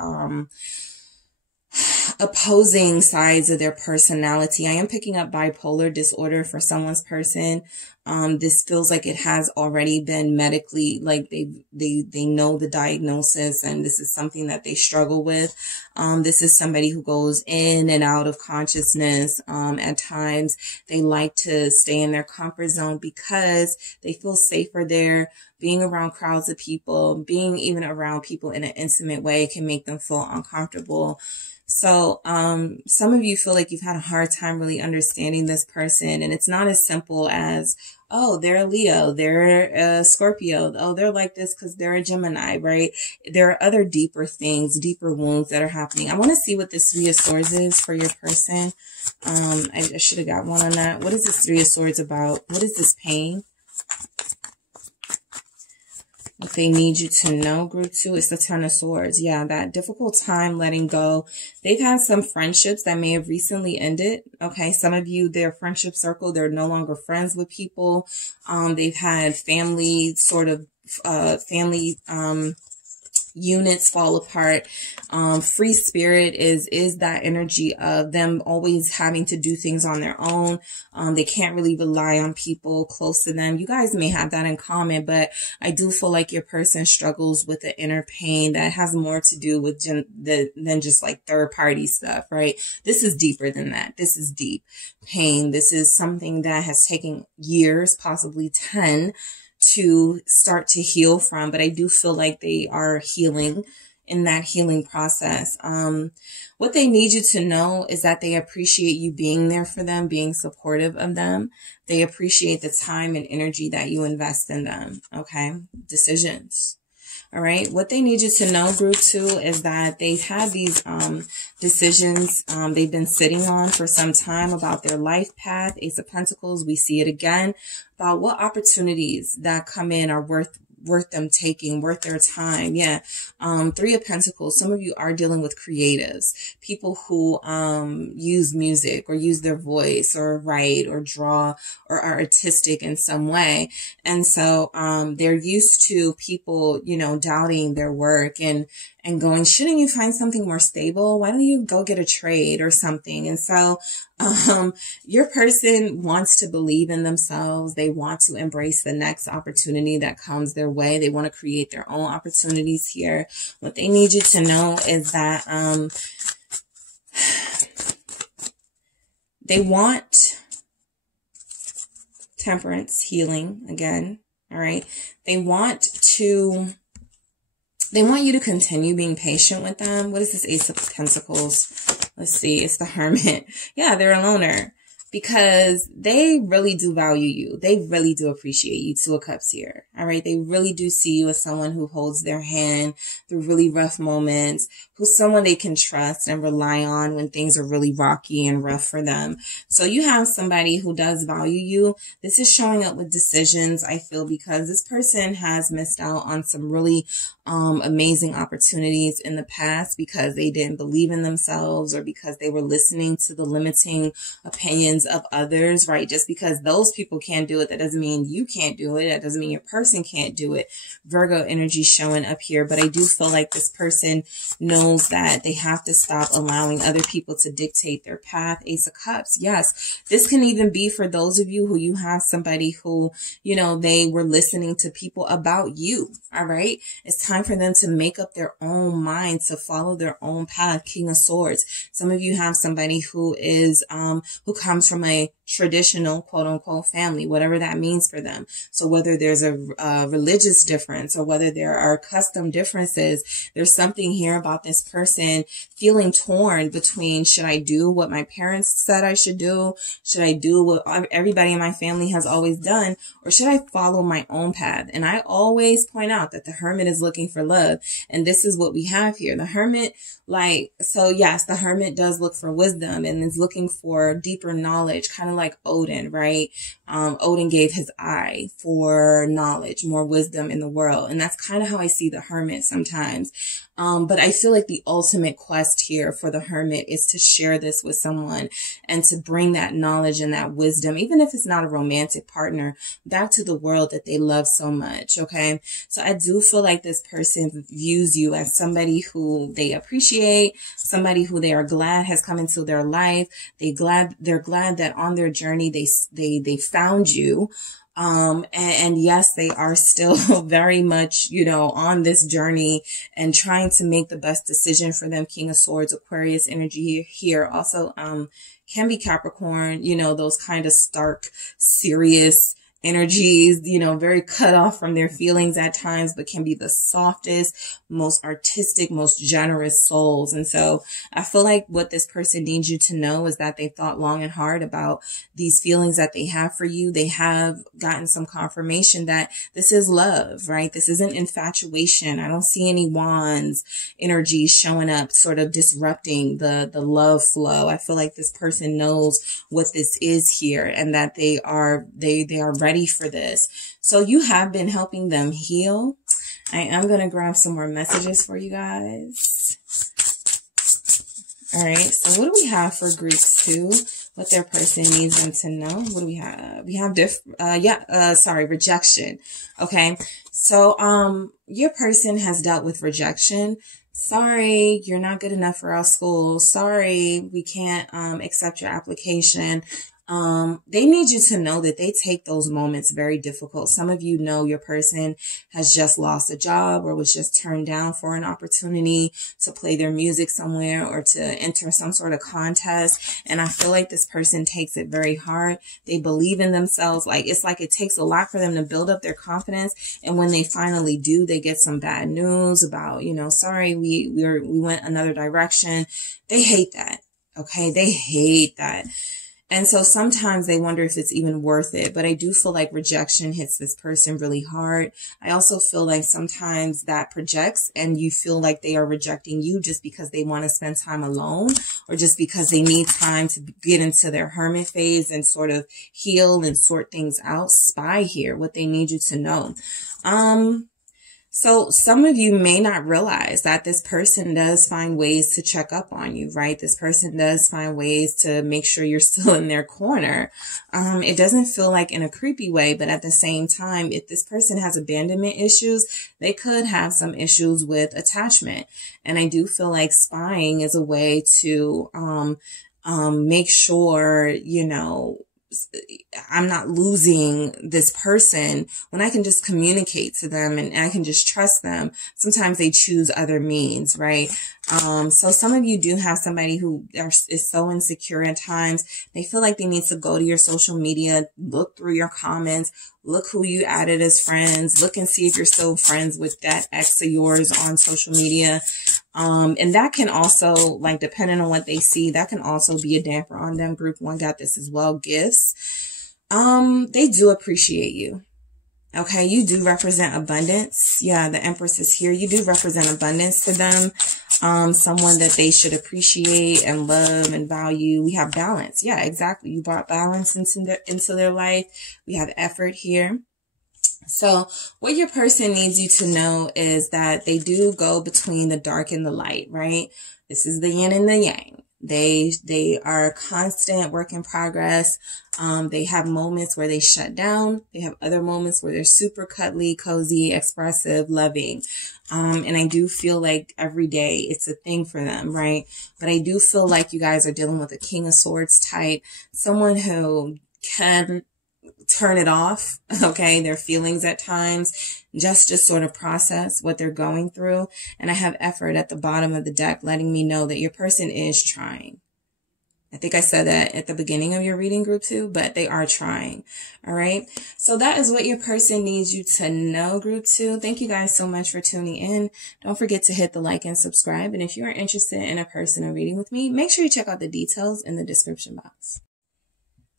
opposing sides of their personality. I am picking up bipolar disorder for someone's person. This feels like it has already been medically, like they know the diagnosis, and this is something that they struggle with. This is somebody who goes in and out of consciousness. At times they like to stay in their comfort zone because they feel safer there. Being around crowds of people, being even around people in an intimate way can make them feel uncomfortable. So, some of you feel like you've had a hard time really understanding this person, and it's not as simple as, oh, they're a Leo, they're a Scorpio, oh, they're like this because they're a Gemini, right? There are other deeper things, deeper wounds that are happening. I want to see what this Three of Swords is for your person. I should have got one on that. What is this Three of Swords about? What is this pain? What they need you to know, group 2, is the Ten of Swords. Yeah, that difficult time letting go. They've had some friendships that may have recently ended. Okay, some of you, their friendship circle, they're no longer friends with people. They've had family units fall apart. Free spirit is that energy of them always having to do things on their own. They can't really rely on people close to them. You guys may have that in common, but I do feel like your person struggles with the inner pain that has more to do with than just like third party stuff, right? This is deeper than that. This is deep pain. This is something that has taken years, possibly 10, to start to heal from, but I do feel like they are healing in that healing process. What they need you to know is that they appreciate you being there for them, being supportive of them. They appreciate the time and energy that you invest in them. Okay. Decisions. All right. What they need you to know, group 2, is that they've had these decisions they've been sitting on for some time about their life path. Ace of Pentacles, we see it again, about what opportunities that come in are worth them taking, worth their time. Yeah. Three of Pentacles. Some of you are dealing with creatives, people who use music or use their voice or write or draw or are artistic in some way. And so they're used to people, you know, doubting their work and going, shouldn't you find something more stable? Why don't you go get a trade or something? And so your person wants to believe in themselves. They want to embrace the next opportunity that comes their way. They want to create their own opportunities here. What they need you to know is that they want temperance, healing again. All right. They want you to continue being patient with them. What is this Ace of Pentacles? Let's see. It's the Hermit. Yeah, they're a loner. because they really do value you. They really do appreciate you. Two of Cups here. All right. They really do see you as someone who holds their hand through really rough moments, who's someone they can trust and rely on when things are really rocky and rough for them. So you have somebody who does value you. This is showing up with decisions, I feel, because this person has missed out on some really amazing opportunities in the past because they didn't believe in themselves or because they were listening to the limiting opinions of others, right? Just because those people can't do it, that doesn't mean you can't do it. That doesn't mean your person can't do it. Virgo energy showing up here, but I do feel like this person knows that they have to stop allowing other people to dictate their path. Ace of Cups. Yes, this can even be for those of you who you have somebody who, you know, they were listening to people about you. All right. It's time for them to make up their own mind, to follow their own path. King of Swords. Some of you have somebody who is, who comes from a traditional quote unquote family, whatever that means for them. So whether there's a religious difference or whether there are custom differences, there's something here about this person feeling torn between, should I do what my parents said I should do? Should I do what everybody in my family has always done? Or should I follow my own path? And I always point out that the Hermit is looking for love. And this is what we have here. The Hermit, so yes, the Hermit does look for wisdom and is looking for deeper knowledge, kind of like Odin, right? Odin gave his eye for knowledge, more wisdom in the world. And that's kind of how I see the Hermit sometimes. But I feel like the ultimate quest here for the Hermit is to share this with someone and to bring that knowledge and that wisdom, even if it's not a romantic partner, back to the world that they love so much. Okay. So I do feel like this person views you as somebody who they appreciate, somebody who they are glad has come into their life. They're glad that on their journey, they found you. And yes, they are still very much, you know, on this journey and trying to make the best decision for them. King of Swords, Aquarius energy here. Also, can be Capricorn, you know, those kind of stark, serious energies, you know, very cut off from their feelings at times, but can be the softest, most artistic, most generous souls. And so I feel like what this person needs you to know is that they thought long and hard about these feelings that they have for you. They have gotten some confirmation that this is love, right? This isn't infatuation. I don't see any wands energies showing up, sort of disrupting the love flow. I feel like this person knows what this is here and that they are ready for this. So you have been helping them heal. I am going to grab some more messages for you guys. All right. So what do we have for Greeks too? What their person needs them to know. What do we have? We have rejection. Okay. So, your person has dealt with rejection. Sorry, you're not good enough for our school. Sorry, we can't, accept your application. They need you to know that they take those moments very difficult. Some of you know your person has just lost a job or was just turned down for an opportunity to play their music somewhere or to enter some sort of contest. And I feel like this person takes it very hard. They believe in themselves. It's like it takes a lot for them to build up their confidence. And when they finally do, they get some bad news about, you know, sorry, we went another direction. They hate that. Okay. They hate that. And so sometimes they wonder if it's even worth it. But I do feel like rejection hits this person really hard. I also feel like sometimes that projects and you feel like they are rejecting you just because they want to spend time alone or just because they need time to get into their hermit phase and sort of heal and sort things out. Spy here, what they need you to know. So some of you may not realize that this person does find ways to check up on you, right? This person does find ways to make sure you're still in their corner. It doesn't feel like in a creepy way, but at the same time, if this person has abandonment issues, they could have some issues with attachment. And I do feel like spying is a way to, make sure, you know, I'm not losing this person when I can just communicate to them and I can just trust them. Sometimes they choose other means, right? So some of you do have somebody who is so insecure at times. They feel like they need to go to your social media, look through your comments, look who you added as friends, look and see if you're still friends with that ex of yours on social media. And that can also, like, depending on what they see, that can also be a damper on them. Group 1 got this as well. Gifts. They do appreciate you. Okay, you do represent abundance. Yeah, the Empress is here. You do represent abundance to them. Someone that they should appreciate and love and value. We have balance. Yeah, exactly. You brought balance into their life. We have effort here. So what your person needs you to know is that they do go between the dark and the light, right? This is the yin and the yang. They are a constant work in progress. They have moments where they shut down. They have other moments where they're super cuddly, cozy, expressive, loving. And I do feel like every day it's a thing for them, right? But I do feel like you guys are dealing with a King of Swords type, someone who can turn it off, okay, their feelings at times, just to sort of process what they're going through. And I have effort at the bottom of the deck letting me know that your person is trying. I think I said that at the beginning of your reading, group 2, but they are trying. All right. So that is what your person needs you to know, group 2. Thank you guys so much for tuning in. Don't forget to hit the like and subscribe. And if you are interested in a personal reading with me, make sure you check out the details in the description box.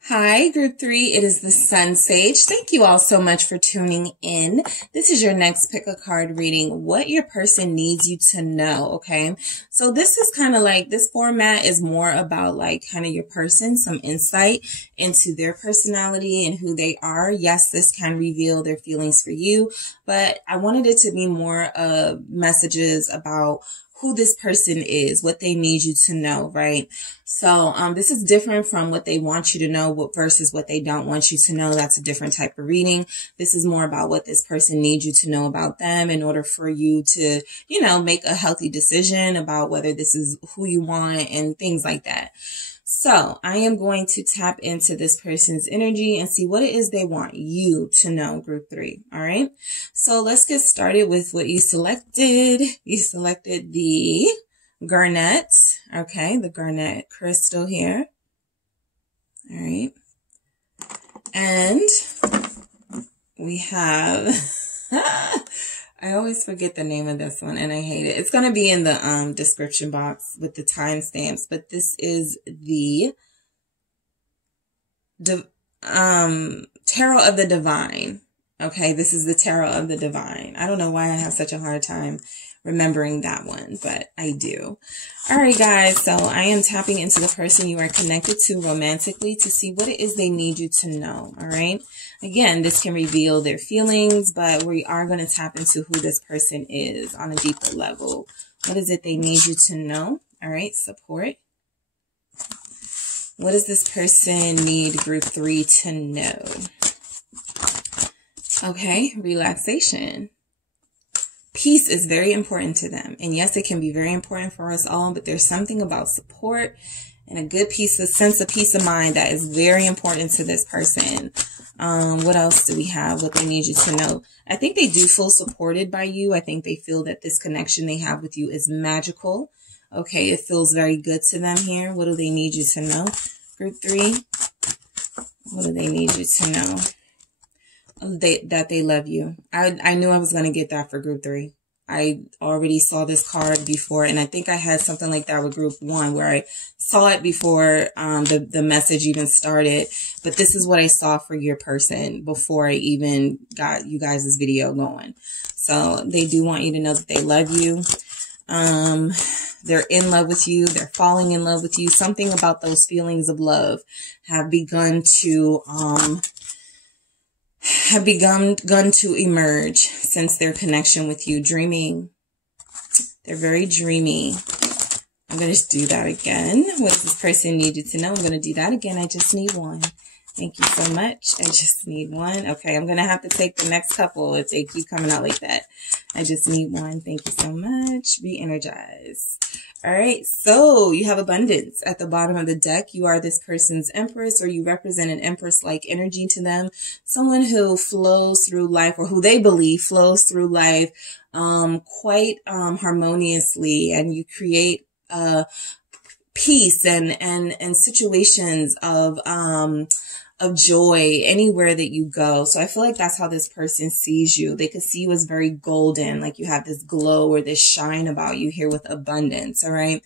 Hi, group 3. It is the SunSage. Thank you all so much for tuning in. This is your next pick a card reading, what your person needs you to know. Okay. So this is kind of like, this format is more about like kind of your person, some insight into their personality and who they are. Yes, this can reveal their feelings for you, but I wanted it to be more of messages about who this person is, what they need you to know, right? So this is different from what they want you to know versus what they don't want you to know. That's a different type of reading. This is more about what this person needs you to know about them in order for you to, you know, make a healthy decision about whether this is who you want and things like that. So I am going to tap into this person's energy and see what it is they want you to know, group 3. All right. So let's get started with what you selected. You selected the garnet. Okay. The garnet crystal here. All right. And we have, I always forget the name of this one and I hate it. It's going to be in the description box with the timestamps, but this is the Tarot of the Divine. Okay, this is the Tarot of the Divine. I don't know why I have such a hard time remembering that one, but I do. All right, guys. So I am tapping into the person you are connected to romantically to see what it is they need you to know. All right. Again, this can reveal their feelings, but we are going to tap into who this person is on a deeper level. What is it they need you to know? All right. Support. What does this person need group 3 to know? Okay. Relaxation. Peace is very important to them. And yes, it can be very important for us all, but there's something about support and a good sense of peace of mind that is very important to this person. What else do we have? What they need you to know? I think they do feel supported by you. I think they feel that this connection they have with you is magical. Okay. It feels very good to them here. What do they need you to know? Group 3. What do they need you to know? That they love you. I knew I was going to get that for group 3. I already saw this card before, and I think I had something like that with group 1 where I saw it before the message even started. But this is what I saw for your person before I even got you guys' video going. So they do want you to know that they love you. They're in love with you. They're falling in love with you. Something about those feelings of love have begun to emerge since their connection with you. Dreaming. They're very dreamy. I'm going to do that again. What does this person need you to know? I'm going to do that again. I just need one. Thank you so much. I just need one. Okay, I'm going to have to take the next couple if they keep coming out like that. I just need one. Thank you so much. Be energized. All right, so you have abundance at the bottom of the deck. You are this person's empress, or you represent an empress-like energy to them. Someone who flows through life, or who they believe flows through life quite harmoniously, and you create peace and situations of joy anywhere that you go. So I feel like that's how this person sees you. They could see you as very golden, like you have this glow or this shine about you here with abundance. All right.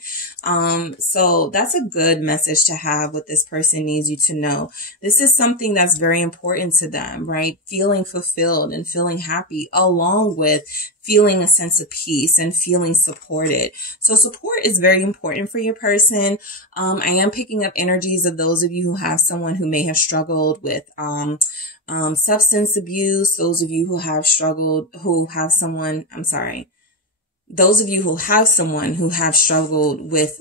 So that's a good message to have. What this person needs you to know. This is something that's very important to them, right? Feeling fulfilled and feeling happy, along with feeling a sense of peace and feeling supported. So support is very important for your person. I am picking up energies of those of you who have someone who may have struggled with substance abuse. Those of you who have struggled, who have someone, I'm sorry. Those of you who have someone who have struggled with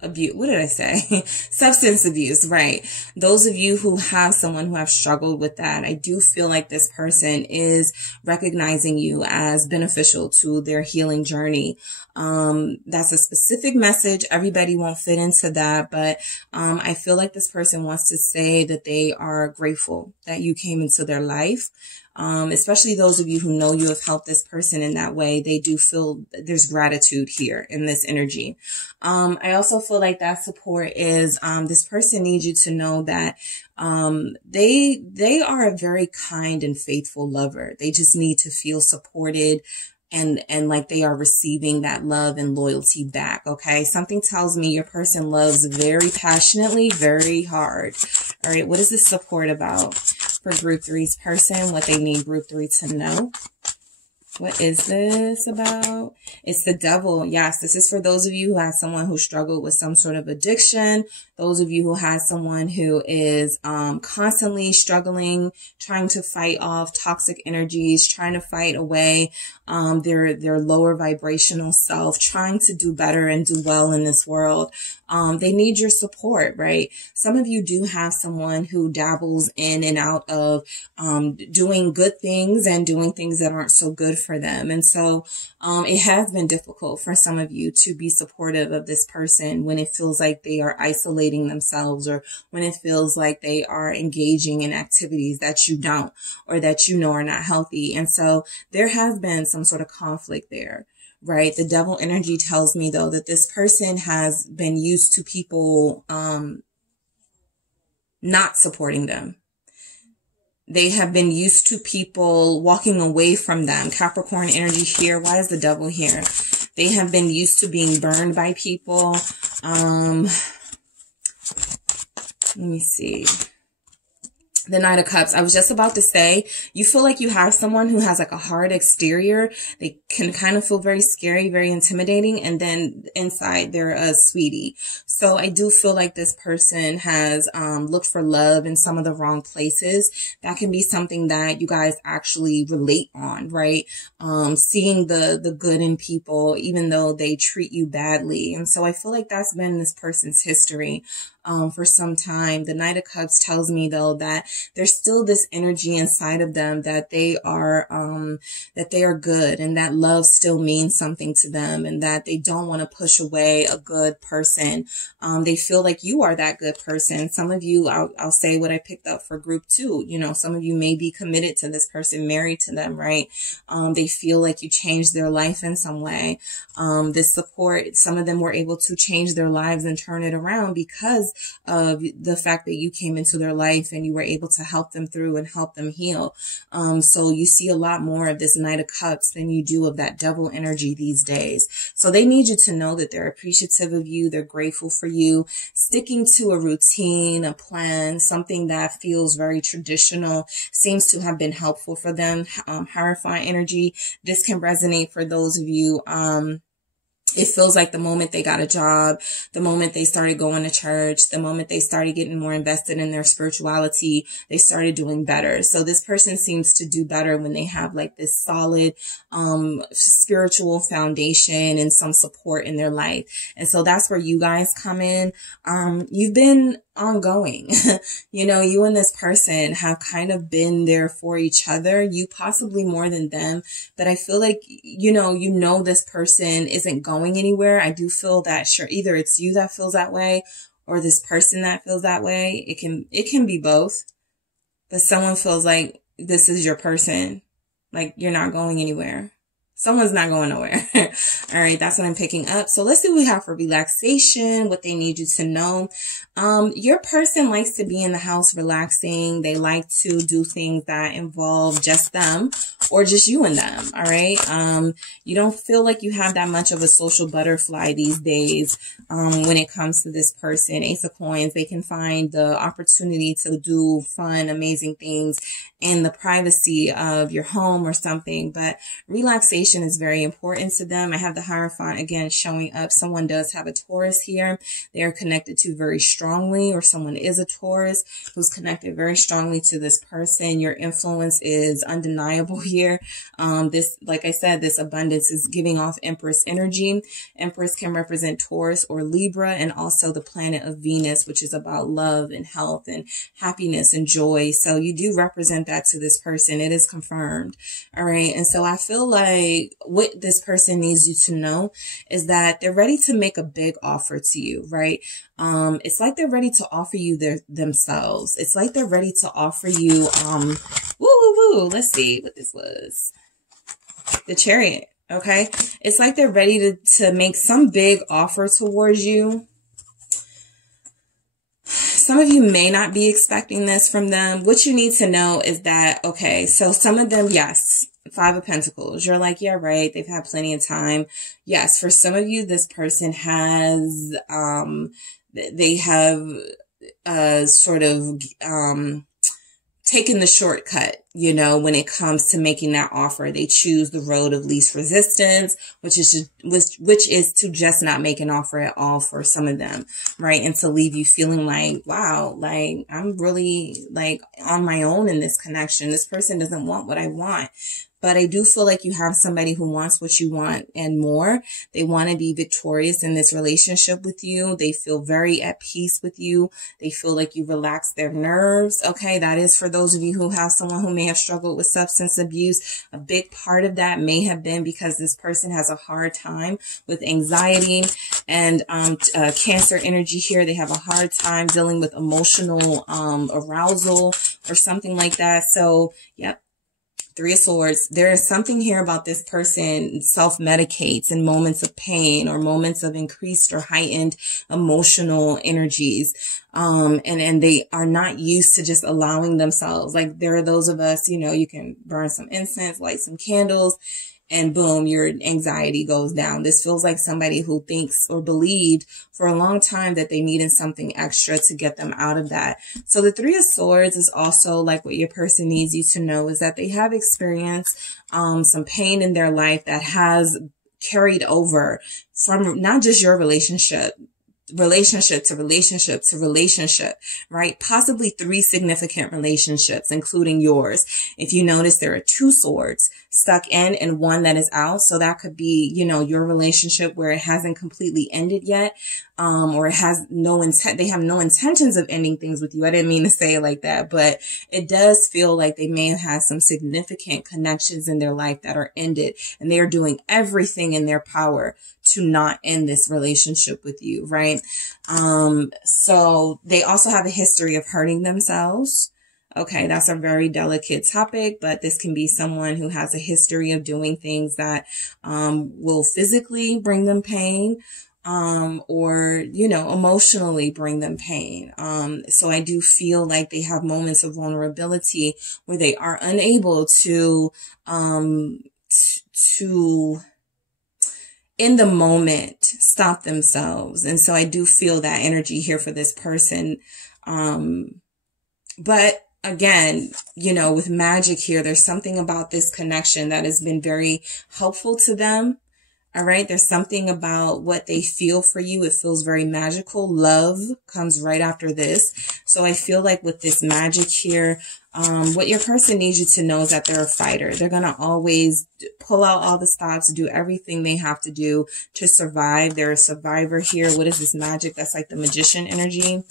abuse. What did I say? Substance abuse, right? Those of you who have someone who have struggled with that, I do feel like this person is recognizing you as beneficial to their healing journey. That's a specific message. Everybody won't fit into that, but I feel like this person wants to say that they are grateful that you came into their life. Especially those of you who know you have helped this person in that way, they do feel there's gratitude here in this energy. I also feel like that support is, this person needs you to know that, they are a very kind and faithful lover. They just need to feel supported and like they are receiving that love and loyalty back. Okay. Something tells me your person loves very passionately, very hard. All right. What is this support about for group three's person? What they need group three to know? What is this about? It's the devil. Yes, this is for those of you who have someone who struggled with some sort of addiction. Those of you who have someone who is constantly struggling, trying to fight off toxic energies, trying to fight away their lower vibrational self, trying to do better and do well in this world. They need your support, right? Some of you do have someone who dabbles in and out of doing good things and doing things that aren't so good for them. And so it has been difficult for some of you to be supportive of this person when it feels like they are isolating themselves, or when it feels like they are engaging in activities that you don't, or that you know are not healthy. And so there has been some sort of conflict there. Right. The devil energy tells me, though, that this person has been used to people not supporting them. They have been used to people walking away from them. Capricorn energy here. Why is the devil here? They have been used to being burned by people. Let me see. The Knight of Cups. I was just about to say, you feel like you have someone who has like a hard exterior. They can kind of feel very scary, very intimidating. And then inside they're a sweetie. So I do feel like this person has looked for love in some of the wrong places. That can be something that you guys actually relate on, right? Seeing the good in people, even though they treat you badly. And so I feel like that's been this person's history. For some time. The Knight of Cups tells me, though, that there's still this energy inside of them that they are good, and that love still means something to them, and that they don't want to push away a good person. They feel like you are that good person. Some of you, I'll say what I picked up for group 2. You know, some of you may be committed to this person, married to them, right? They feel like you changed their life in some way. This support, some of them were able to change their lives and turn it around because of the fact that you came into their life and you were able to help them through and help them heal. So you see a lot more of this Knight of Cups than you do of that devil energy these days. So they need you to know that they're appreciative of you. They're grateful for you. Sticking to a routine, a plan, something that feels very traditional seems to have been helpful for them. Hierophant energy. This can resonate for those of you, It feels like the moment they got a job, the moment they started going to church, the moment they started getting more invested in their spirituality, they started doing better. So this person seems to do better when they have like this solid, spiritual foundation and some support in their life. And so that's where you guys come in. You've been ongoing. You know, you and this person have kind of been there for each other, you possibly more than them, but I feel like, you know, this person isn't going anywhere. I do feel that sure, either it's you that feels that way or this person that feels that way. It can be both, but someone feels like this is your person. Like you're not going anywhere. Someone's not going nowhere. All right. That's what I'm picking up. So let's see what we have for relaxation, what they need you to know. Your person likes to be in the house relaxing. They like to do things that involve just them or just you and them. All right. You don't feel like you have that much of a social butterfly these days. When it comes to this person, Ace of Coins, they can find the opportunity to do fun, amazing things in the privacy of your home or something, but relaxation is very important to them. I have the Hierophant again showing up. Someone does have a Taurus here. They are connected to very strongly, or someone is a Taurus who's connected very strongly to this person. Your influence is undeniable here. This, like I said, this abundance is giving off Empress energy. Empress can represent Taurus or Libra, and also the planet of Venus, which is about love and health and happiness and joy. So you do represent that to this person. It is confirmed. All right. And so I feel like what this person needs you to know is that they're ready to make a big offer to you, right? It's like they're ready to offer you themselves. It's like they're ready to offer you, let's see what this was. The Chariot. Okay. It's like they're ready to make some big offer towards you. Some of you may not be expecting this from them. What you need to know is that, okay, so some of them, yes, Five of Pentacles. You're like, yeah, right. They've had plenty of time. Yes. For some of you, this person has, they have, sort of, taken the shortcut, you know, when it comes to making that offer. They choose the road of least resistance, which is to just not make an offer at all for some of them, right? And to leave you feeling like, wow, like I'm really like on my own in this connection. This person doesn't want what I want. But I do feel like you have somebody who wants what you want and more. They want to be victorious in this relationship with you. They feel very at peace with you. They feel like you relax their nerves. Okay, that is for those of you who have someone who may have struggled with substance abuse. A big part of that may have been because this person has a hard time with anxiety and Cancer energy here. They have a hard time dealing with emotional arousal or something like that. So, yep. Three of Swords. There is something here about this person self-medicates in moments of pain or moments of increased or heightened emotional energies. And they are not used to just allowing themselves. Like there are those of us, you know, you can burn some incense, light some candles, and boom, your anxiety goes down. This feels like somebody who thinks or believed for a long time that they needed something extra to get them out of that. So the Three of Swords is also like what your person needs you to know is that they have experienced some pain in their life that has carried over from not just your relationship to relationship, right? Possibly 3 significant relationships, including yours. If you notice, there are 2 swords stuck in and 1 that is out. So that could be, you know, your relationship where it hasn't completely ended yet. Or it has no intent, they have no intentions of ending things with you. I didn't mean to say it like that, but it does feel like they may have had some significant connections in their life that are ended, and they are doing everything in their power to not end this relationship with you, right? So they also have a history of hurting themselves. Okay, that's a very delicate topic, but this can be someone who has a history of doing things that will physically bring them pain, or, you know, emotionally bring them pain. So I do feel like they have moments of vulnerability where they are unable to in the moment stop themselves. And so I do feel that energy here for this person. But again, you know, with magic here, there's something about this connection that has been very helpful to them. All right. There's something about what they feel for you. It feels very magical. Love comes right after this. So I feel like with this magic here, what your person needs you to know is that they're a fighter. They're going to always pull out all the stops, do everything they have to do to survive. They're a survivor here. What is this magic? That's like the magician energy.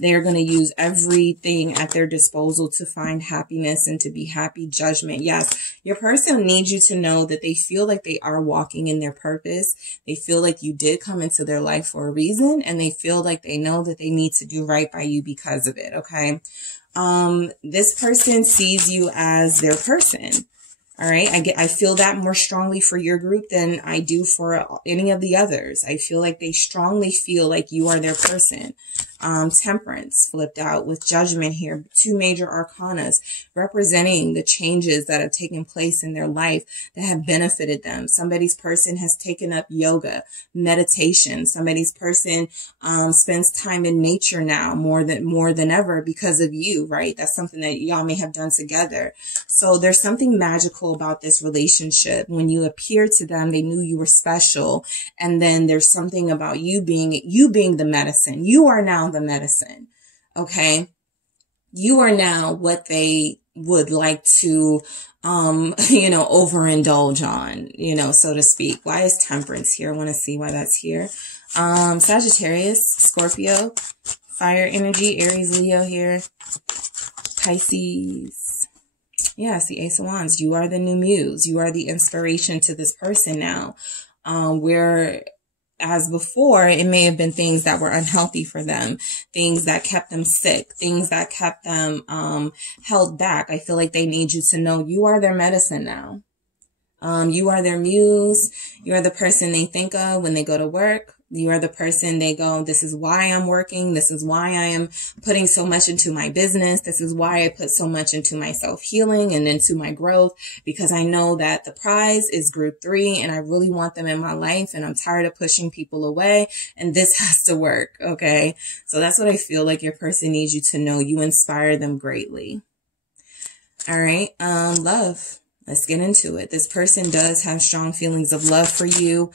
They're going to use everything at their disposal to find happiness and to be happy. Judgment. Yes, your person needs you to know that they feel like they are walking in their purpose. They feel like you did come into their life for a reason, and they feel like they know that they need to do right by you because of it. Okay. This person sees you as their person. All right. I feel that more strongly for your group than I do for any of the others. I feel like they strongly feel like you are their person. Temperance flipped out with Judgment here. 2 major arcanas representing the changes that have taken place in their life that have benefited them. Somebody's person has taken up yoga, meditation. Somebody's person spends time in nature now more than ever because of you, right? That's something that y'all may have done together. So there's something magical about this relationship. When you appeared to them, they knew you were special. And then there's something about you being the medicine. You are now the medicine. Okay. You are now what they would like to, overindulge on, so to speak. Why is Temperance here? I want to see why that's here. Sagittarius, Scorpio, fire energy, Aries, Leo here, Pisces. Yeah, it's the Ace of Wands. You are the new muse. You are the inspiration to this person now. As before, it may have been things that were unhealthy for them, things that kept them sick, things that kept them held back. I feel like they need you to know you are their medicine now. You are their muse. You are the person they think of when they go to work. You are the person they go, this is why I'm working. This is why I am putting so much into my business. This is why I put so much into my self-healing and into my growth, because I know that the prize is group 3 and I really want them in my life and I'm tired of pushing people away and this has to work. Okay. So that's what I feel like your person needs you to know. You inspire them greatly. All right. Love. Let's get into it. This person does have strong feelings of love for you.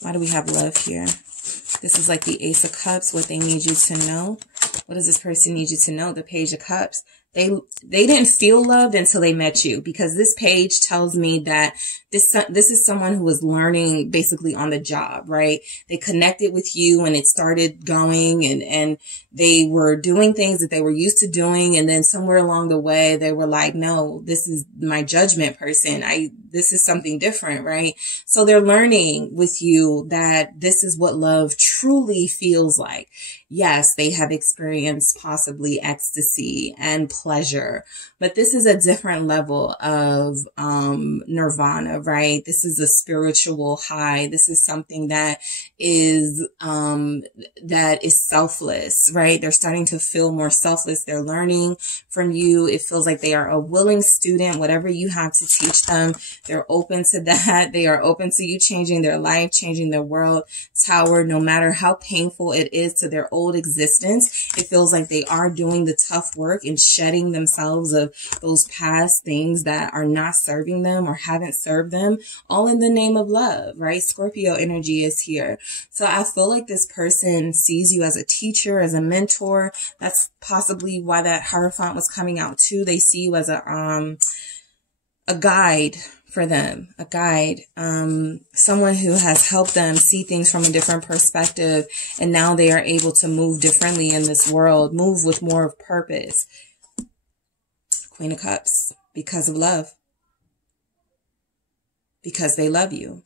Why do we have love here? This is like the Ace of Cups, what they need you to know. What does this person need you to know? The Page of Cups. They didn't feel loved until they met you, because this page tells me that this is someone who was learning basically on the job, right? They connected with you and it started going and they were doing things that they were used to doing. And then somewhere along the way, they were like, no, this is my Judgment person. This is something different, right? So they're learning with you that this is what love truly feels like. Yes, they have experienced possibly ecstasy and pleasure, but this is a different level of nirvana, right? This is a spiritual high. This is something that is selfless, right? They're starting to feel more selfless. They're learning from you. It feels like they are a willing student. Whatever you have to teach them, they're open to that. They are open to you changing their life, changing their world. Tower, no matter how painful it is to their old existence, it feels like they are doing the tough work and shedding themselves of those past things that are not serving them or haven't served them, all in the name of love, right? Scorpio energy is here. So I feel like this person sees you as a teacher, as a mentor. That's possibly why that Hierophant was coming out too. They see you as a guide for them, a guide, someone who has helped them see things from a different perspective. And now they are able to move differently in this world, move with more of purpose. Queen of Cups, because of love, because they love you.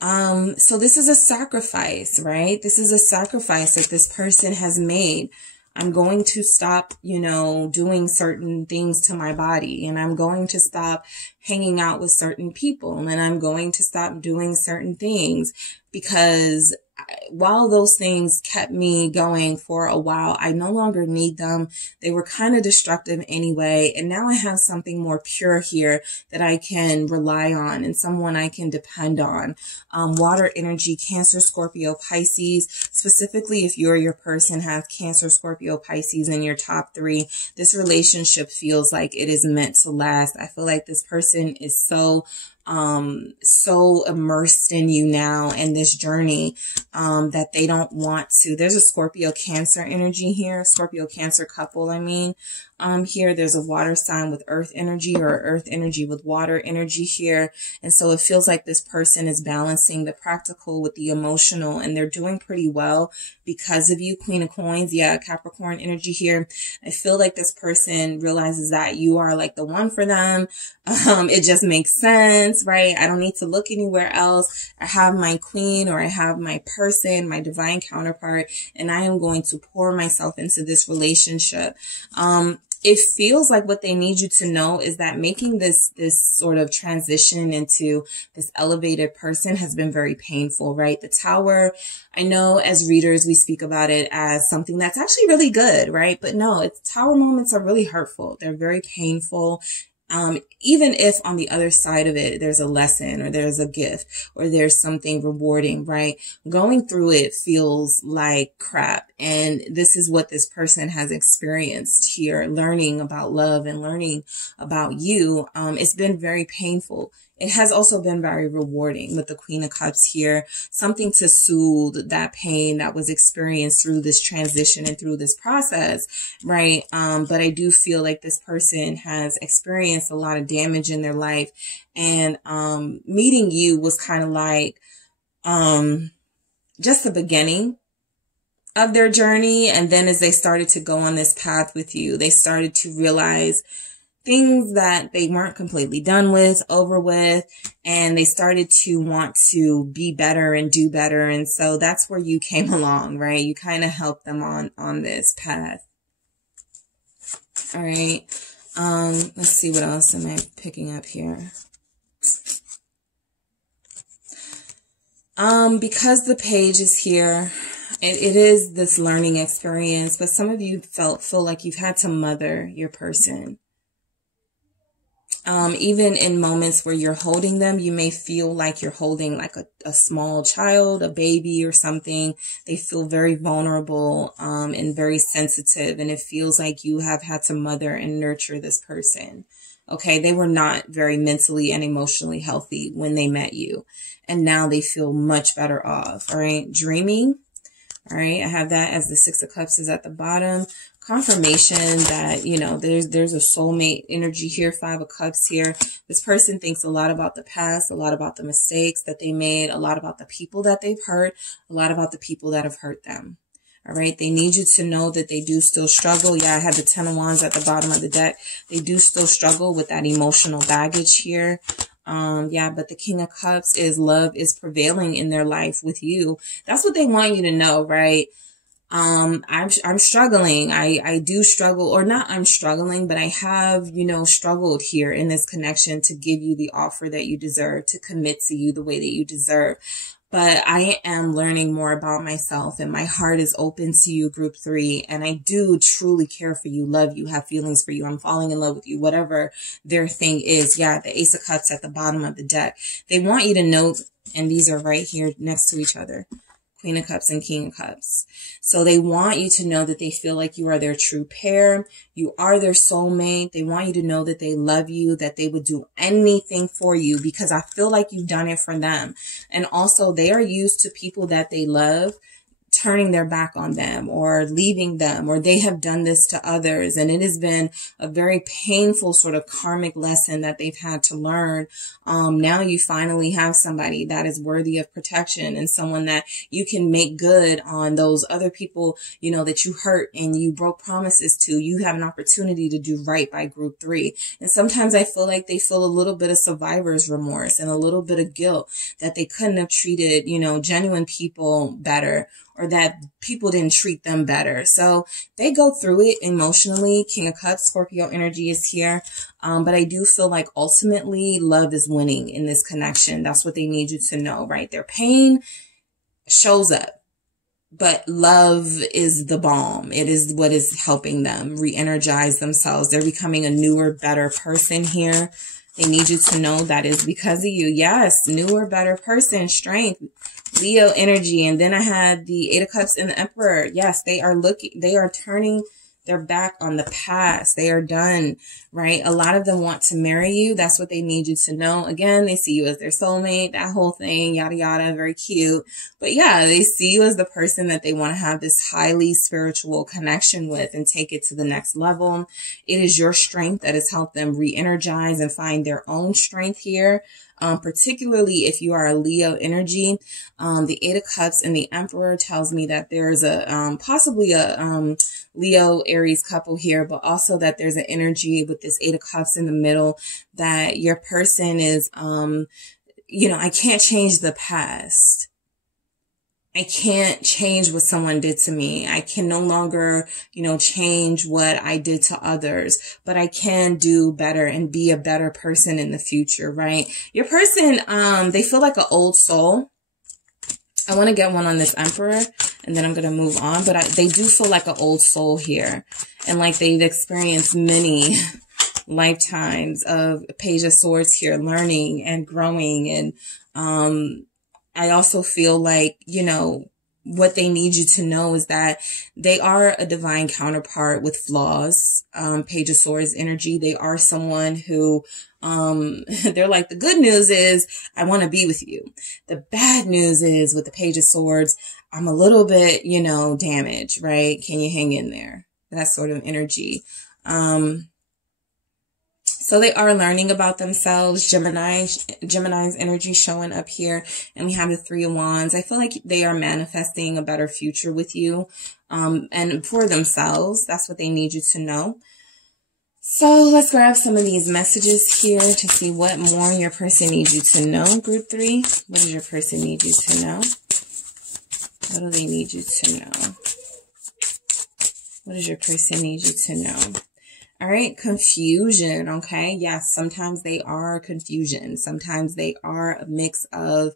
So this is a sacrifice, right? This is a sacrifice that this person has made. I'm going to stop, doing certain things to my body, and I'm going to stop hanging out with certain people, and I'm going to stop doing certain things, because while those things kept me going for a while, I no longer need them. They were kind of destructive anyway. And now I have something more pure here that I can rely on and someone I can depend on. Water energy, Cancer, Scorpio, Pisces. Specifically, if you or your person has Cancer, Scorpio, Pisces in your top 3, this relationship feels like it is meant to last. I feel like this person person is so immersed in you now and this journey, that they don't want to. There's a Scorpio Cancer energy here, Scorpio Cancer couple. I mean, here there's a water sign with earth energy, or earth energy with water energy here. And so it feels like this person is balancing the practical with the emotional, and they're doing pretty well because of you. Queen of Coins. Yeah. Capricorn energy here. I feel like this person realizes that you are like the one for them. It just makes sense, right? I don't need to look anywhere else. I have my queen, or I have my person, my divine counterpart, and I am going to pour myself into this relationship. It feels like what they need you to know is that making this sort of transition into this elevated person has been very painful, right? The Tower, I know as readers, we speak about it as something that's actually really good, right? But no, Tower moments are really hurtful. They're very painful. Even if on the other side of it, there's a lesson, or there's a gift, or there's something rewarding, right? Going through it feels like crap. And this is what this person has experienced here, learning about love and learning about you. It's been very painful. It has also been very rewarding with the Queen of Cups here, something to soothe that pain that was experienced through this transition and through this process, right? But I do feel like this person has experienced a lot of damage in their life, and meeting you was kind of like just the beginning of their journey. And then as they started to go on this path with you, they started to realize things that they weren't completely done with, over with, and they started to want to be better and do better. And so that's where you came along, right? You kind of helped them on this path. All right. Let's see, what else am I picking up here? Because the Page is here, it is this learning experience, but some of you feel like you've had to mother your person. Even in moments where you're holding them, you may feel like you're holding like a small child, a baby or something. They feel very vulnerable, and very sensitive. And it feels like you have had to mother and nurture this person. Okay. They were not very mentally and emotionally healthy when they met you, and now they feel much better off. All right. Dreaming. All right. I have that as the Six of Cups is at the bottom. Confirmation that, you know, there's a soulmate energy here. Five of Cups here. This person thinks a lot about the past, a lot about the mistakes that they made, a lot about the people that they've hurt, a lot about the people that have hurt them. All right. They need you to know that they do still struggle. Yeah, I had the Ten of Wands at the bottom of the deck. They do still struggle with that emotional baggage here. Yeah, but the King of Cups is love is prevailing in their life with you. That's what they want you to know, right? I'm struggling. I do struggle, or not I'm struggling, but I have, you know, struggled here in this connection to give you the offer that you deserve, to commit to you the way that you deserve. But I am learning more about myself, and my heart is open to you, Group 3. And I do truly care for you, love you, have feelings for you. I'm falling in love with you, whatever their thing is. Yeah, the Ace of Cups at the bottom of the deck. They want you to know, and these are right here next to each other. Queen of Cups and King of Cups. So they want you to know that they feel like you are their true pair. You are their soulmate. They want you to know that they love you, that they would do anything for you, because I feel like you've done it for them. And also they are used to people that they love turning their back on them or leaving them, or they have done this to others. And it has been a very painful sort of karmic lesson that they've had to learn. Now you finally have somebody that is worthy of protection, and someone that you can make good on those other people, you know, that you hurt and you broke promises to. You have an opportunity to do right by Group 3. And sometimes I feel like they feel a little bit of survivor's remorse and a little bit of guilt that they couldn't have treated, you know, genuine people better, or that people didn't treat them better. So they go through it emotionally. King of Cups, Scorpio energy is here. But I do feel like ultimately love is winning in this connection. That's what they need you to know, right? Their pain shows up, but love is the balm. It is what is helping them re-energize themselves. They're becoming a newer, better person here. They need you to know that is because of you. Yes, newer, better person, strength, Leo energy. And then I had the Eight of Cups and the Emperor. Yes, they are turning They're back on the past. They are done, right? A lot of them want to marry you. That's what they need you to know. Again, they see you as their soulmate, that whole thing, yada, yada, very cute. But yeah, they see you as the person that they want to have this highly spiritual connection with and take it to the next level. It is your strength that has helped them re-energize and find their own strength here. Particularly if you are a Leo energy. The Eight of Cups and the Emperor tells me that there's a possibly a Leo Aries couple here, but also that there's an energy with this Eight of Cups in the middle that your person is, you know, I can't change the past. I can't change what someone did to me. I can no longer, you know, change what I did to others, but I can do better and be a better person in the future, right? Your person, they feel like an old soul. I want to get one on this Emperor and then I'm going to move on, but they do feel like an old soul here and like they've experienced many lifetimes of Page of Swords here, learning and growing. And, I also feel like, you know, what they need you to know is that they are a divine counterpart with flaws. Page of Swords energy. They are someone who, they're like, the good news is I want to be with you. The bad news is with the Page of Swords, I'm a little bit, you know, damaged, right? Can you hang in there? That sort of energy. So they are learning about themselves. Gemini's energy showing up here. And we have the Three of Wands. I feel like they are manifesting a better future with you. And for themselves, that's what they need you to know. So let's grab some of these messages here to see what more your person needs you to know. Group 3, what does your person need you to know? What do they need you to know? What does your person need you to know? All right, confusion, okay? Yes, sometimes they are confusion. Sometimes they are a mix of,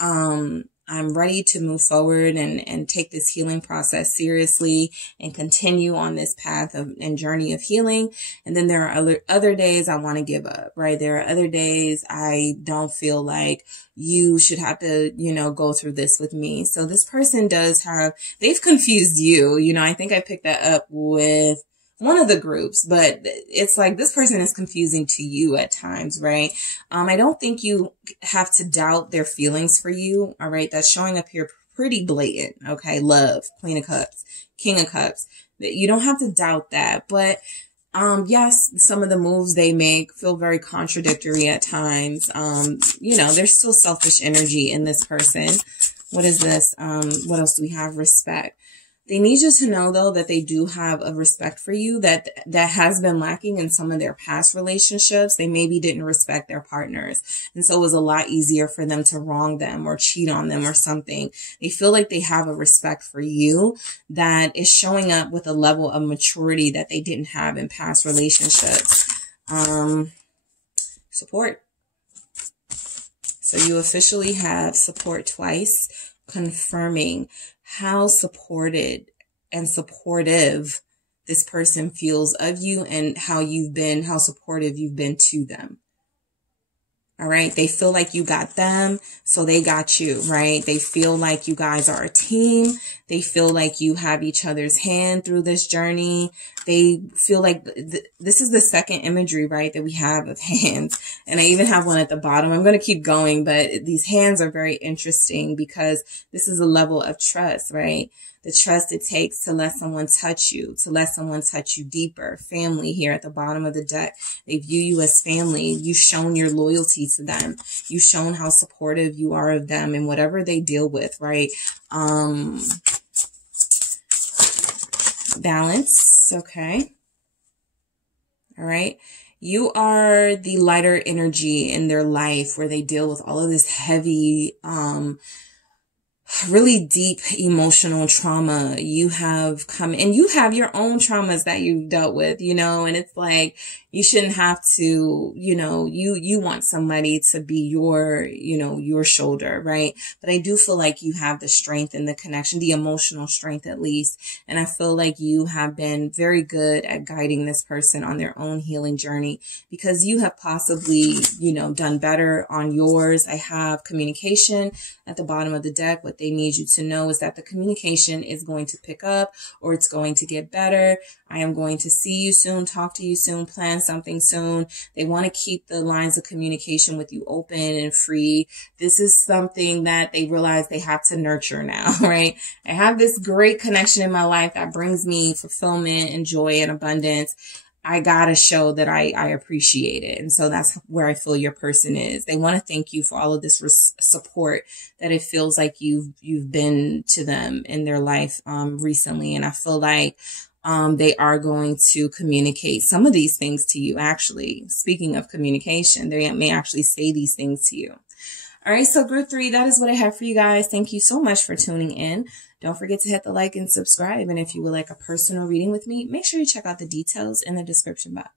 I'm ready to move forward and take this healing process seriously and continue on this path and journey of healing. And then there are other days I want to give up, right? There are other days I don't feel like you should have to, you know, go through this with me. So this person they've confused you. You know, I think I picked that up with one of the groups, but it's like this person is confusing to you at times, right? I don't think you have to doubt their feelings for you. All right. That's showing up here pretty blatant. Okay. Love, Queen of Cups, King of Cups. You don't have to doubt that. But, yes, some of the moves they make feel very contradictory at times. You know, there's still selfish energy in this person. What is this? What else do we have? Respect. They need you to know, though, that they do have a respect for you that has been lacking in some of their past relationships. They maybe didn't respect their partners. And so it was a lot easier for them to wrong them or cheat on them or something. They feel like they have a respect for you that is showing up with a level of maturity that they didn't have in past relationships. Support. So you officially have support twice, confirming how supported and supportive this person feels of you and how supportive you've been to them. All right. They feel like you got them, so they got you, right? They feel like you guys are a team. They feel like you have each other's hand through this journey. They feel like this is the second imagery, right, that we have of hands. And I even have one at the bottom. I'm going to keep going, but these hands are very interesting because this is a level of trust, right? The trust it takes to let someone touch you, deeper. Family here at the bottom of the deck. They view you as family. You've shown your loyalty to them. You've shown how supportive you are of them and whatever they deal with, right? Balance. Okay. All right. You are the lighter energy in their life where they deal with all of this heavy, really deep emotional trauma. You have come and you have your own traumas that you've dealt with, you know, and it's like, you shouldn't have to, you know, you want somebody to be your, you know, your shoulder, right? But I do feel like you have the strength and the connection, the emotional strength at least. And I feel like you have been very good at guiding this person on their own healing journey because you have possibly, you know, done better on yours. I have communication at the bottom of the deck, what they need you to know is that the communication is going to pick up, or it's going to get better. I am going to see you soon, talk to you soon, plan something soon. They want to keep the lines of communication with you open and free. This is something that they realize they have to nurture now, right? I have this great connection in my life that brings me fulfillment and joy and abundance. I gotta show that I appreciate it. And so that's where I feel your person is. They want to thank you for all of this support that it feels like you've been to them in their life, recently. And I feel like, they are going to communicate some of these things to you. Actually, speaking of communication, they may actually say these things to you. All right. So group 3, that is what I have for you guys. Thank you so much for tuning in. Don't forget to hit the like and subscribe. And if you would like a personal reading with me, make sure you check out the details in the description box.